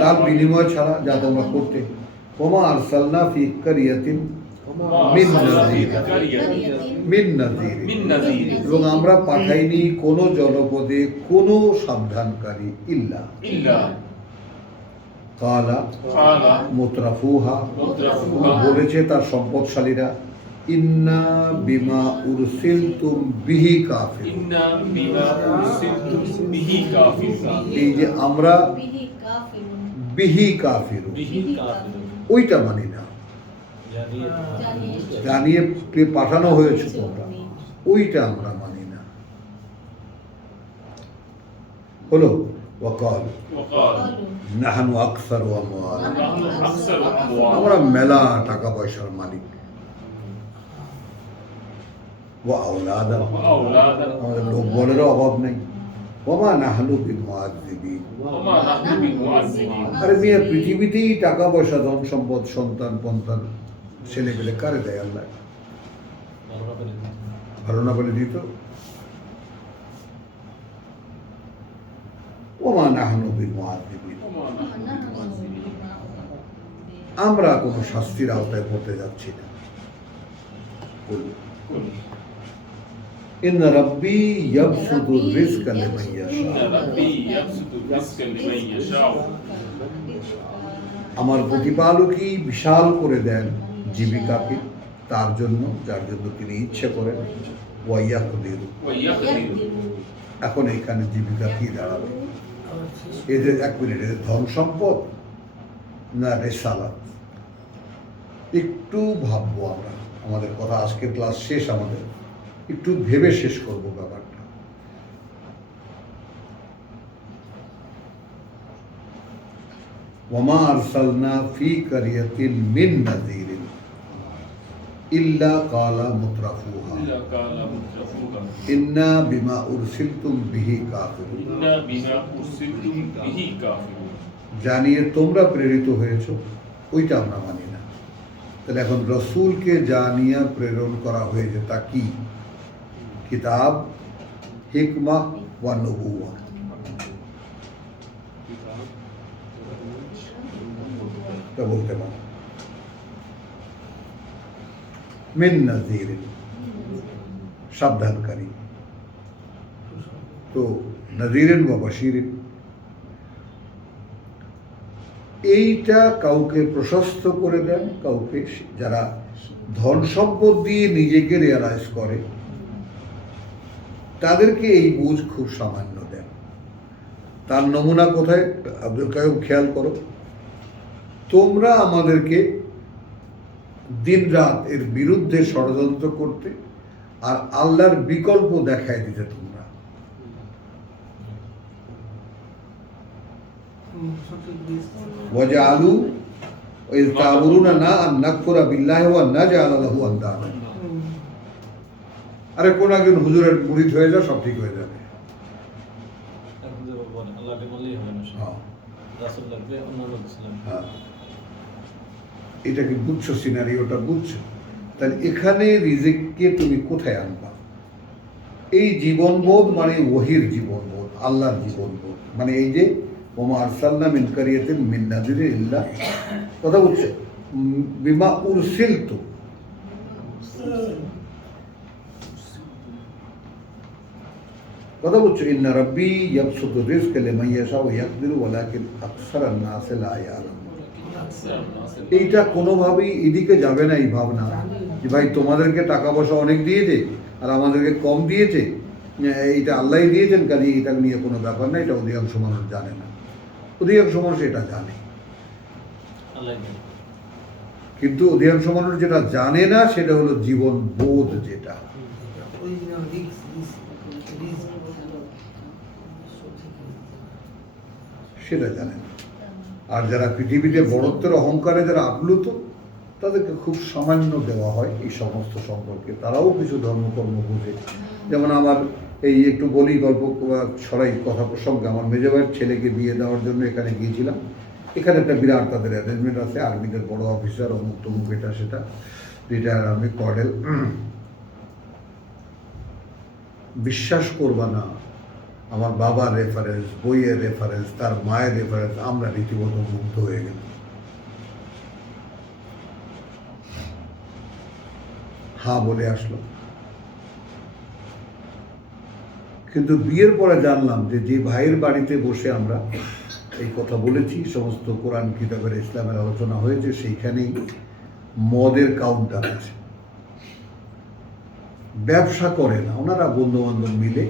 তার বিনিময় ছাড়া যা তোমরা করতে। ওমা আরসালনা ফি কারিয়াতিন মিন নাযীর, মিন নাযীর, এবং আমরা পাঠাইনি কোনো জনপদে কোনো সাবধানকারী। ইল্লা কালা মুতরাফুহা, বলেছে তার সম্পদশালীরা, ইন্না বিমা উরসিলতুম বিহি কাফির। ইন্না বিমা উরসিলতুম বিহি কাফিরুন। এই যে আমরা বিহি কাফিরুন। বিহি কাফির, বিহি কাফিরুন। ওইটা মানি না। জানিয়ে জানিয়ে কে পাঠানো হয়েছে তোমরা, ওইটা আমরা মানি না। হলো ওয়াকাল ওয়াকাল নাহানু আকসার ওয়া আমওয়াল, নাহনু আকসারু আমওয়াল। আমরা মেলা টাকা পয়সার মালিক। ওয়া আওলাদা, ওয়া আওলাদান। আমাদের লোক বলেরও অভাব নেই। ওমা নাহনু বিমুআযযিবিন, ওয়া মা নাহনু বিমুআযযিবিন। আরে মেয়ে পৃথিবীতেই টাকা পয়সা ধন সম্পদ সন্তান পন্তান ছেলে পেলে কারে দেয় আল্লাহ? ভালো না বলে দিত। ওমা নাহনু বিমুআযযিবিন, ওয়া মা নাহনু বিমুআযযিবিন। আমরা কোনো শাস্তির আওতায় পড়তে যাচ্ছি না। কুল। ইন্না রাব্বি ইয়াবসুতুর রিজকা লিমান ইয়াশা, ইন্না রাব্বি ইয়াবসুতু রিজকা লিমান ইয়াশাউ। আমার প্রতিপালকই বিশাল করে দেন জীবিকাকে তার জন্য যার জন্য তিনি ইচ্ছে করেন। ওয়া ইয়াকদিরু, ওয়া ইয়াকদিরু। এখন এখানে জীবিকা কি দাঁড়াবে? এদের এক মিনিট, এদের ধন সম্পদ না রেসালাত? একটু ভাববো আমরা, আমাদের কথা আজকের ক্লাস শেষ, আমাদের একটু ভেবে শেষ করব ব্যাপারটা। ওয়ামা আরসালনা ফি কারিয়াতিন মিন নাযিরিন ইল্লা কালা মুতরাফুহা ইল্লা কালা মুতরাফুহা। ইন্না বিমা উরসিলতুম বিহি কাফিরুন, ইন্না বিমা উরসিলতুম বিহি কাফিরুন। জানিয়ে তোমরা প্রেরিত হয়েছো, ওইটা আমরা মানি না। তাহলে এখন রসুলকে জানিয়ে প্রেরণ করা হয়েছে তা কি? কিতাব, হিকমা ওয়া নবুওয়া। তা বলতে পারো মিন নাযিরিন, সাবধানকারী। তো নাযিরিন ওয়া বাশিরিন, এইটা কাউকে প্রশস্ত করে দেন, কাউকে যারা ধন সম্পদ দিয়ে নিজেকে রিয়ালাইজ করে তাদেরকে এই বুঝ খুব সামান্য দেন। তার নমুনা কোথায়? আব্দুল কাইয়ুম খেয়াল করো, তোমরা আমাদেরকে দিন রাত এর বিরুদ্ধে ষড়যন্ত্র করতে আর আল্লাহর বিকল্প দেখায় দিতে তোমরা। ওয়াজআলু ওয়া তা'মুরুনা না আন নাকফুরা বিল্লাহি ওয়া নাজআলা লাহু আনদাদা। আরে কোন একজন হুজুরের মুরিদ হয়ে যাও, সব ঠিক হয়ে যাবে। আল্লাহকে বললেই হবে না, হ্যাঁ, রাসূল লাগবে, অন্যান্য ইসলাম। হ্যাঁ, এটা কি বুঝছো? সিনারিওটা বুঝছো? তাহলে এখানে রিজিককে তুমি কোথায় আনবা? এই জীবনবোধ মানে ওহির জীবনবোধ, আল্লাহর জীবনবোধ, মানে এই যে ওমা আরসালনা মিন কারিয়াতিন মিন নাযিরিন ইল্লা, কথা বুঝছো? বিমা উরসিলতু, কথা বুঝছো? ইন্না রাব্বি ইয়াবসুতু রিজকা লিমান ইয়াশা ওয়া ইয়াকদিরু ওয়ালাকিন আকসারান নাসি লা ইয়ালামুন। এইটা কোনোভাবেই এদিকে যাবে না, এই ভাবনা যে ভাই তোমাদেরকে টাকা পয়সা অনেক দিয়েছে আর আমাদেরকে কম দিয়েছে, এইটা আল্লাহই দিয়েছেন, কাজে এটা নিয়ে কোনো ব্যাপার না। এটা অধিকাংশ মানুষ জানে না, অধিকাংশ মানুষ এটা জানে, আল্লাহ কিন্তু অধিকাংশ মানুষ যেটা জানে না সেটা হলো জীবন বোধ, যেটা সেটা জানে না। আর যারা পৃথিবীতে বড়ত্বের অহংকারে যারা আপ্লুত, তাদেরকে খুব সামান্য দেওয়া হয় এই সমস্ত সম্পর্কে। তারাও কিছু ধর্মকর্ম বোঝে। যেমন আমার এই একটু বলি গল্প ছড়াই কথা প্রসঙ্গে, আমার মেজো ভাইয়ের ছেলেকে বিয়ে দেওয়ার জন্য এখানে গিয়েছিলাম। এখানে একটা বিরাট তাদের অ্যারেঞ্জমেন্ট আছে, আর্মিদের বড় অফিসার, অমুক তমুক, এটা সেটা, রিটায়ার আর্মি কর্নেল। বিশ্বাস করবা না, আমার বাবার রেফারেন্স, বইয়ের রেফারেন্স, তার মায়ের রেফারেন্স, আমরা রীতিমতো মুগ্ধ হয়ে গেলাম। হ্যাঁ বলে আসলো, কিন্তু বিয়ের পরে জানলাম যে যে ভাইয়ের বাড়িতে বসে আমরা এই কথা বলেছি, সমস্ত কোরআন কিতাবের ইসলামের আলোচনা হয়েছে, সেইখানেই মদের কাউন্টার আছে। ব্যবসা করে না, ওনারা বন্ধু বান্ধব মিলে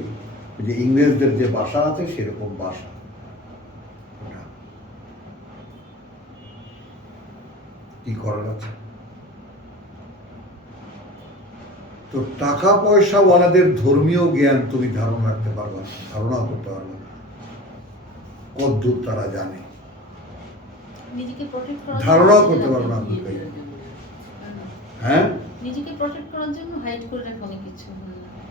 যে ইংরেজদের যে বাসা আছে সেরকম বাসা। ওটা কি করার আছে? তো টাকা পয়সাওয়ালাদের ধর্মীয় জ্ঞান তুমি ধারণা রাখতে পারবে না, ধারণাও করতে পারবে না কদ্দূর তারা জানে, নিজেকে প্রোটেক্ট করার ধারণাও জন্য করতে পারবে না আব্দুল কাইয়ুম। হ্যাঁ, নিজেকে প্রোটেক্ট করার জন্য হাইড করে রাখা অনেক কিছু।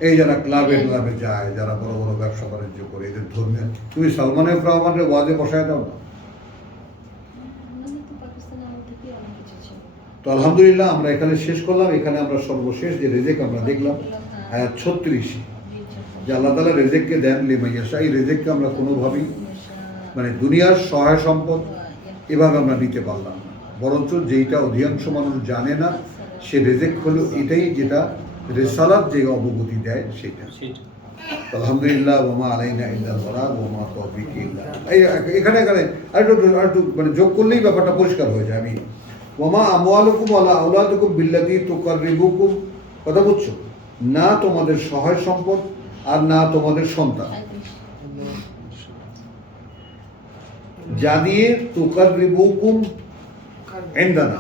এই যারা ক্লাবে ক্লাবে যায়, যারা বড় বড় ব্যবসা বাণিজ্য করে, এদের ধর্মীয়, তুমি সালমান এফ রহমানের ওয়াজে বসায় দাও না। আমাদের তো পাকিস্তানে আমার থেকে অনেক কিছু ছিল। তো আলহামদুলিল্লাহ আমরা এখানে শেষ করলাম। এখানে আমরা সর্বশেষ যে রেজেক আমরা দেখলাম আয়াত 36, যে আল্লাহ তাআলা রেজেককে দেন লিমাইয়াশা। এই রেজেককে আমরা কোনোভাবেই মানে দুনিয়ার সহায় সম্পদ এভাবে আমরা নিতে পারলাম না, বরঞ্চ যেইটা অধিকাংশ মানুষ জানে না সে রেজেক হলো এটাই, যেটা রেসালাত যে অবগতি দেয় সেটা। সেটা আলহামদুলিল্লাহ, ওমা আলাইনা ইল্লাল বালাগ ওমা তাওফীক ইল্লা। এখানে আরেকটু মানে যোগ করলেই ব্যাপারটা পরিষ্কার হয়ে যায়। আমি ওমা আমওয়ালুকুম ওয়ালা আওলাদুকুম বিল্লাতী তুকাররিবুকুম, কথা বুঝছো? না তোমাদের সহায় সম্পদ আর না তোমাদের সন্তান, যা দিয়ে তুকাররিবুকুম ইনদানা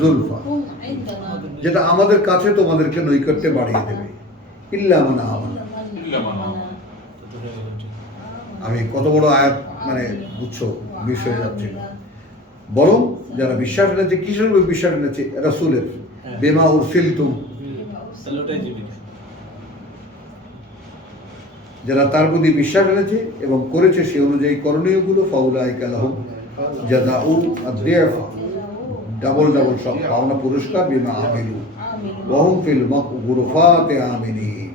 যুলফা, যেটা আমাদের কাছে তোমাদেরকে নৈকট্যে বাড়িয়ে দেবে। ইল্লা মান আমানা। আমি কত বড় আয়াত মানে বুঝছো, মিস হয়ে যাচ্ছিল। বরং যারা বিশ্বাস এনেছে, কিসের উপর বিশ্বাস এনেছে? রাসূলের, বিমা উরসিলতুম, তাহলে ওটাই জীবিকা। যারা তার প্রতি বিশ্বাস এনেছে এবং করেছে সে অনুযায়ী করণীয়গুলো, ফাউলাইকা লাহুম জাযাউ আদ-দি'ফ, ডাবল ডাবল সব পাওনা পুরস্কার, বিমা আমিলু ওয়া হুম ফিল গুরফাতি আমিনিন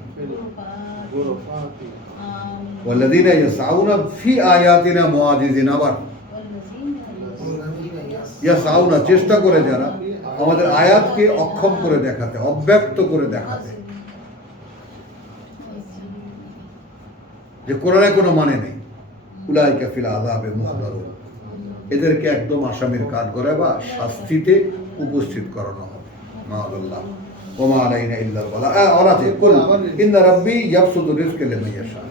ওয়াল্লাযীনা ইয়াসআউনা ফি আয়াতিনা মুআজিজিন। আবার ইয়াসআউনা, চেষ্টা করে যারা আমাদের আয়াতকে অক্ষম করে দেখাতে, অব্যক্ত করে দেখাতে, যে কোরআনে কোনো মানে নেই, উলাইকা ফিল আযাবে মুহদারুন, এদেরকে একদম আসামির কাঠ করে বা শাস্তিতে উপস্থিত করানো হবে। মাআল্লাহ ওমা আলাইনা ইল্লাল বালাগ। আর আছে কুল ইন্না রাব্বি ইয়াবসুতু রিজকা লিমান ইয়াশা,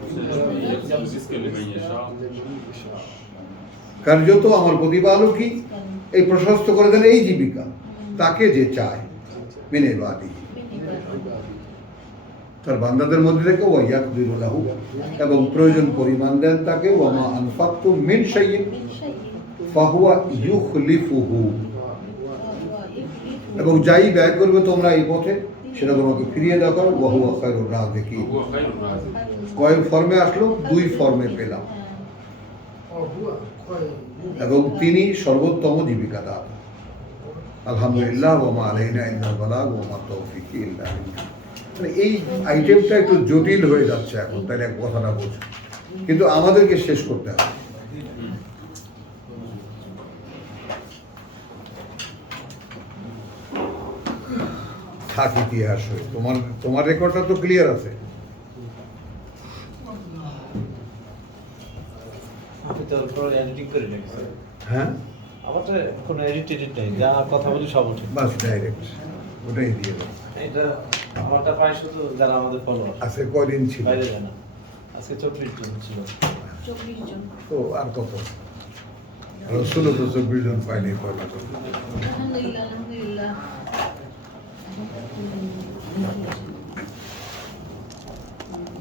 কার্যত আমার প্রতিপালকই এই প্রশস্ত করে দেন এই জীবিকা তাকে যে চায়, মেনে বাদি, তার বান্দাদের মধ্যে থেকে ওয়াইয়াকদিরু লাহু, এবং প্রয়োজন পরিমাণ দেন তাকে, ওয়ামা আনফাকতুম মিন শাইইন ফাহুয়া ইউখলিফুহু, এবং যাই ব্যয় করবে তোমরা এই পথে সেটা তোমাকে ফিরিয়ে দেওয়া করো। ওয়া হুয়া খায়রুর রাযিকিন। কয় ফর্মে আসলো? 2 ফর্মে পেলাম, এবং তিনি সর্বোত্তম জীবিকা দাতা। আলহামদুলিল্লাহ, ওমা আলাইনা ইল্লাল বালাগ ওমা তাওফীক ইল্লা বিল্লাহ। মানে এই আইটেমটা একটু জটিল হয়ে যাচ্ছে এখন, তাহলে এক কথাটা বোঝো, কিন্তু আমাদেরকে শেষ করতে হবে। থাক ইতিহাস হয়ে, তোমার রেকর্ডটা তো ক্লিয়ার আছে। আমি তো পুরো এডিটিং করে রেখেছি। হ্যাঁ, আমার তো কোনো এডিট নেই, যা কথা বলি সব উঠে। বাস ডাইরেক্ট ওটাই দিয়ে দাও। এটা আমারটা পাই শুধু যারা আমাদের ফলোয়ার, আজকে কয়দিন ছিল? বাইরে যায় না। আজকে 24 জন ছিল। 24 জন। তো আর কত? রসুলও তো 24 জন পাইনি পয়লা তো। আলহামদুলিল্লাহ, আলহামদুলিল্লাহ।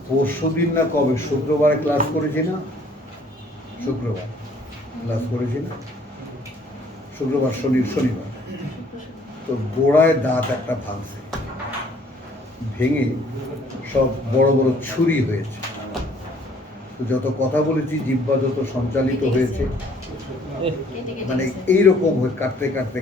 পরশুদিন না কবে, শুক্রবারে ক্লাস করেছি না? শুক্রবার ক্লাস করেছি না? শুক্রবার, শনিবার। তো গোড়ায় দাঁত একটা ভাঙছে, ভেঙে সব বড় বড় ছুরি হয়েছে। তো যত কথা বলেছি, জিহ্বা যত সঞ্চালিত হয়েছে, মানে এইরকম হয়ে কাটতে কাটতে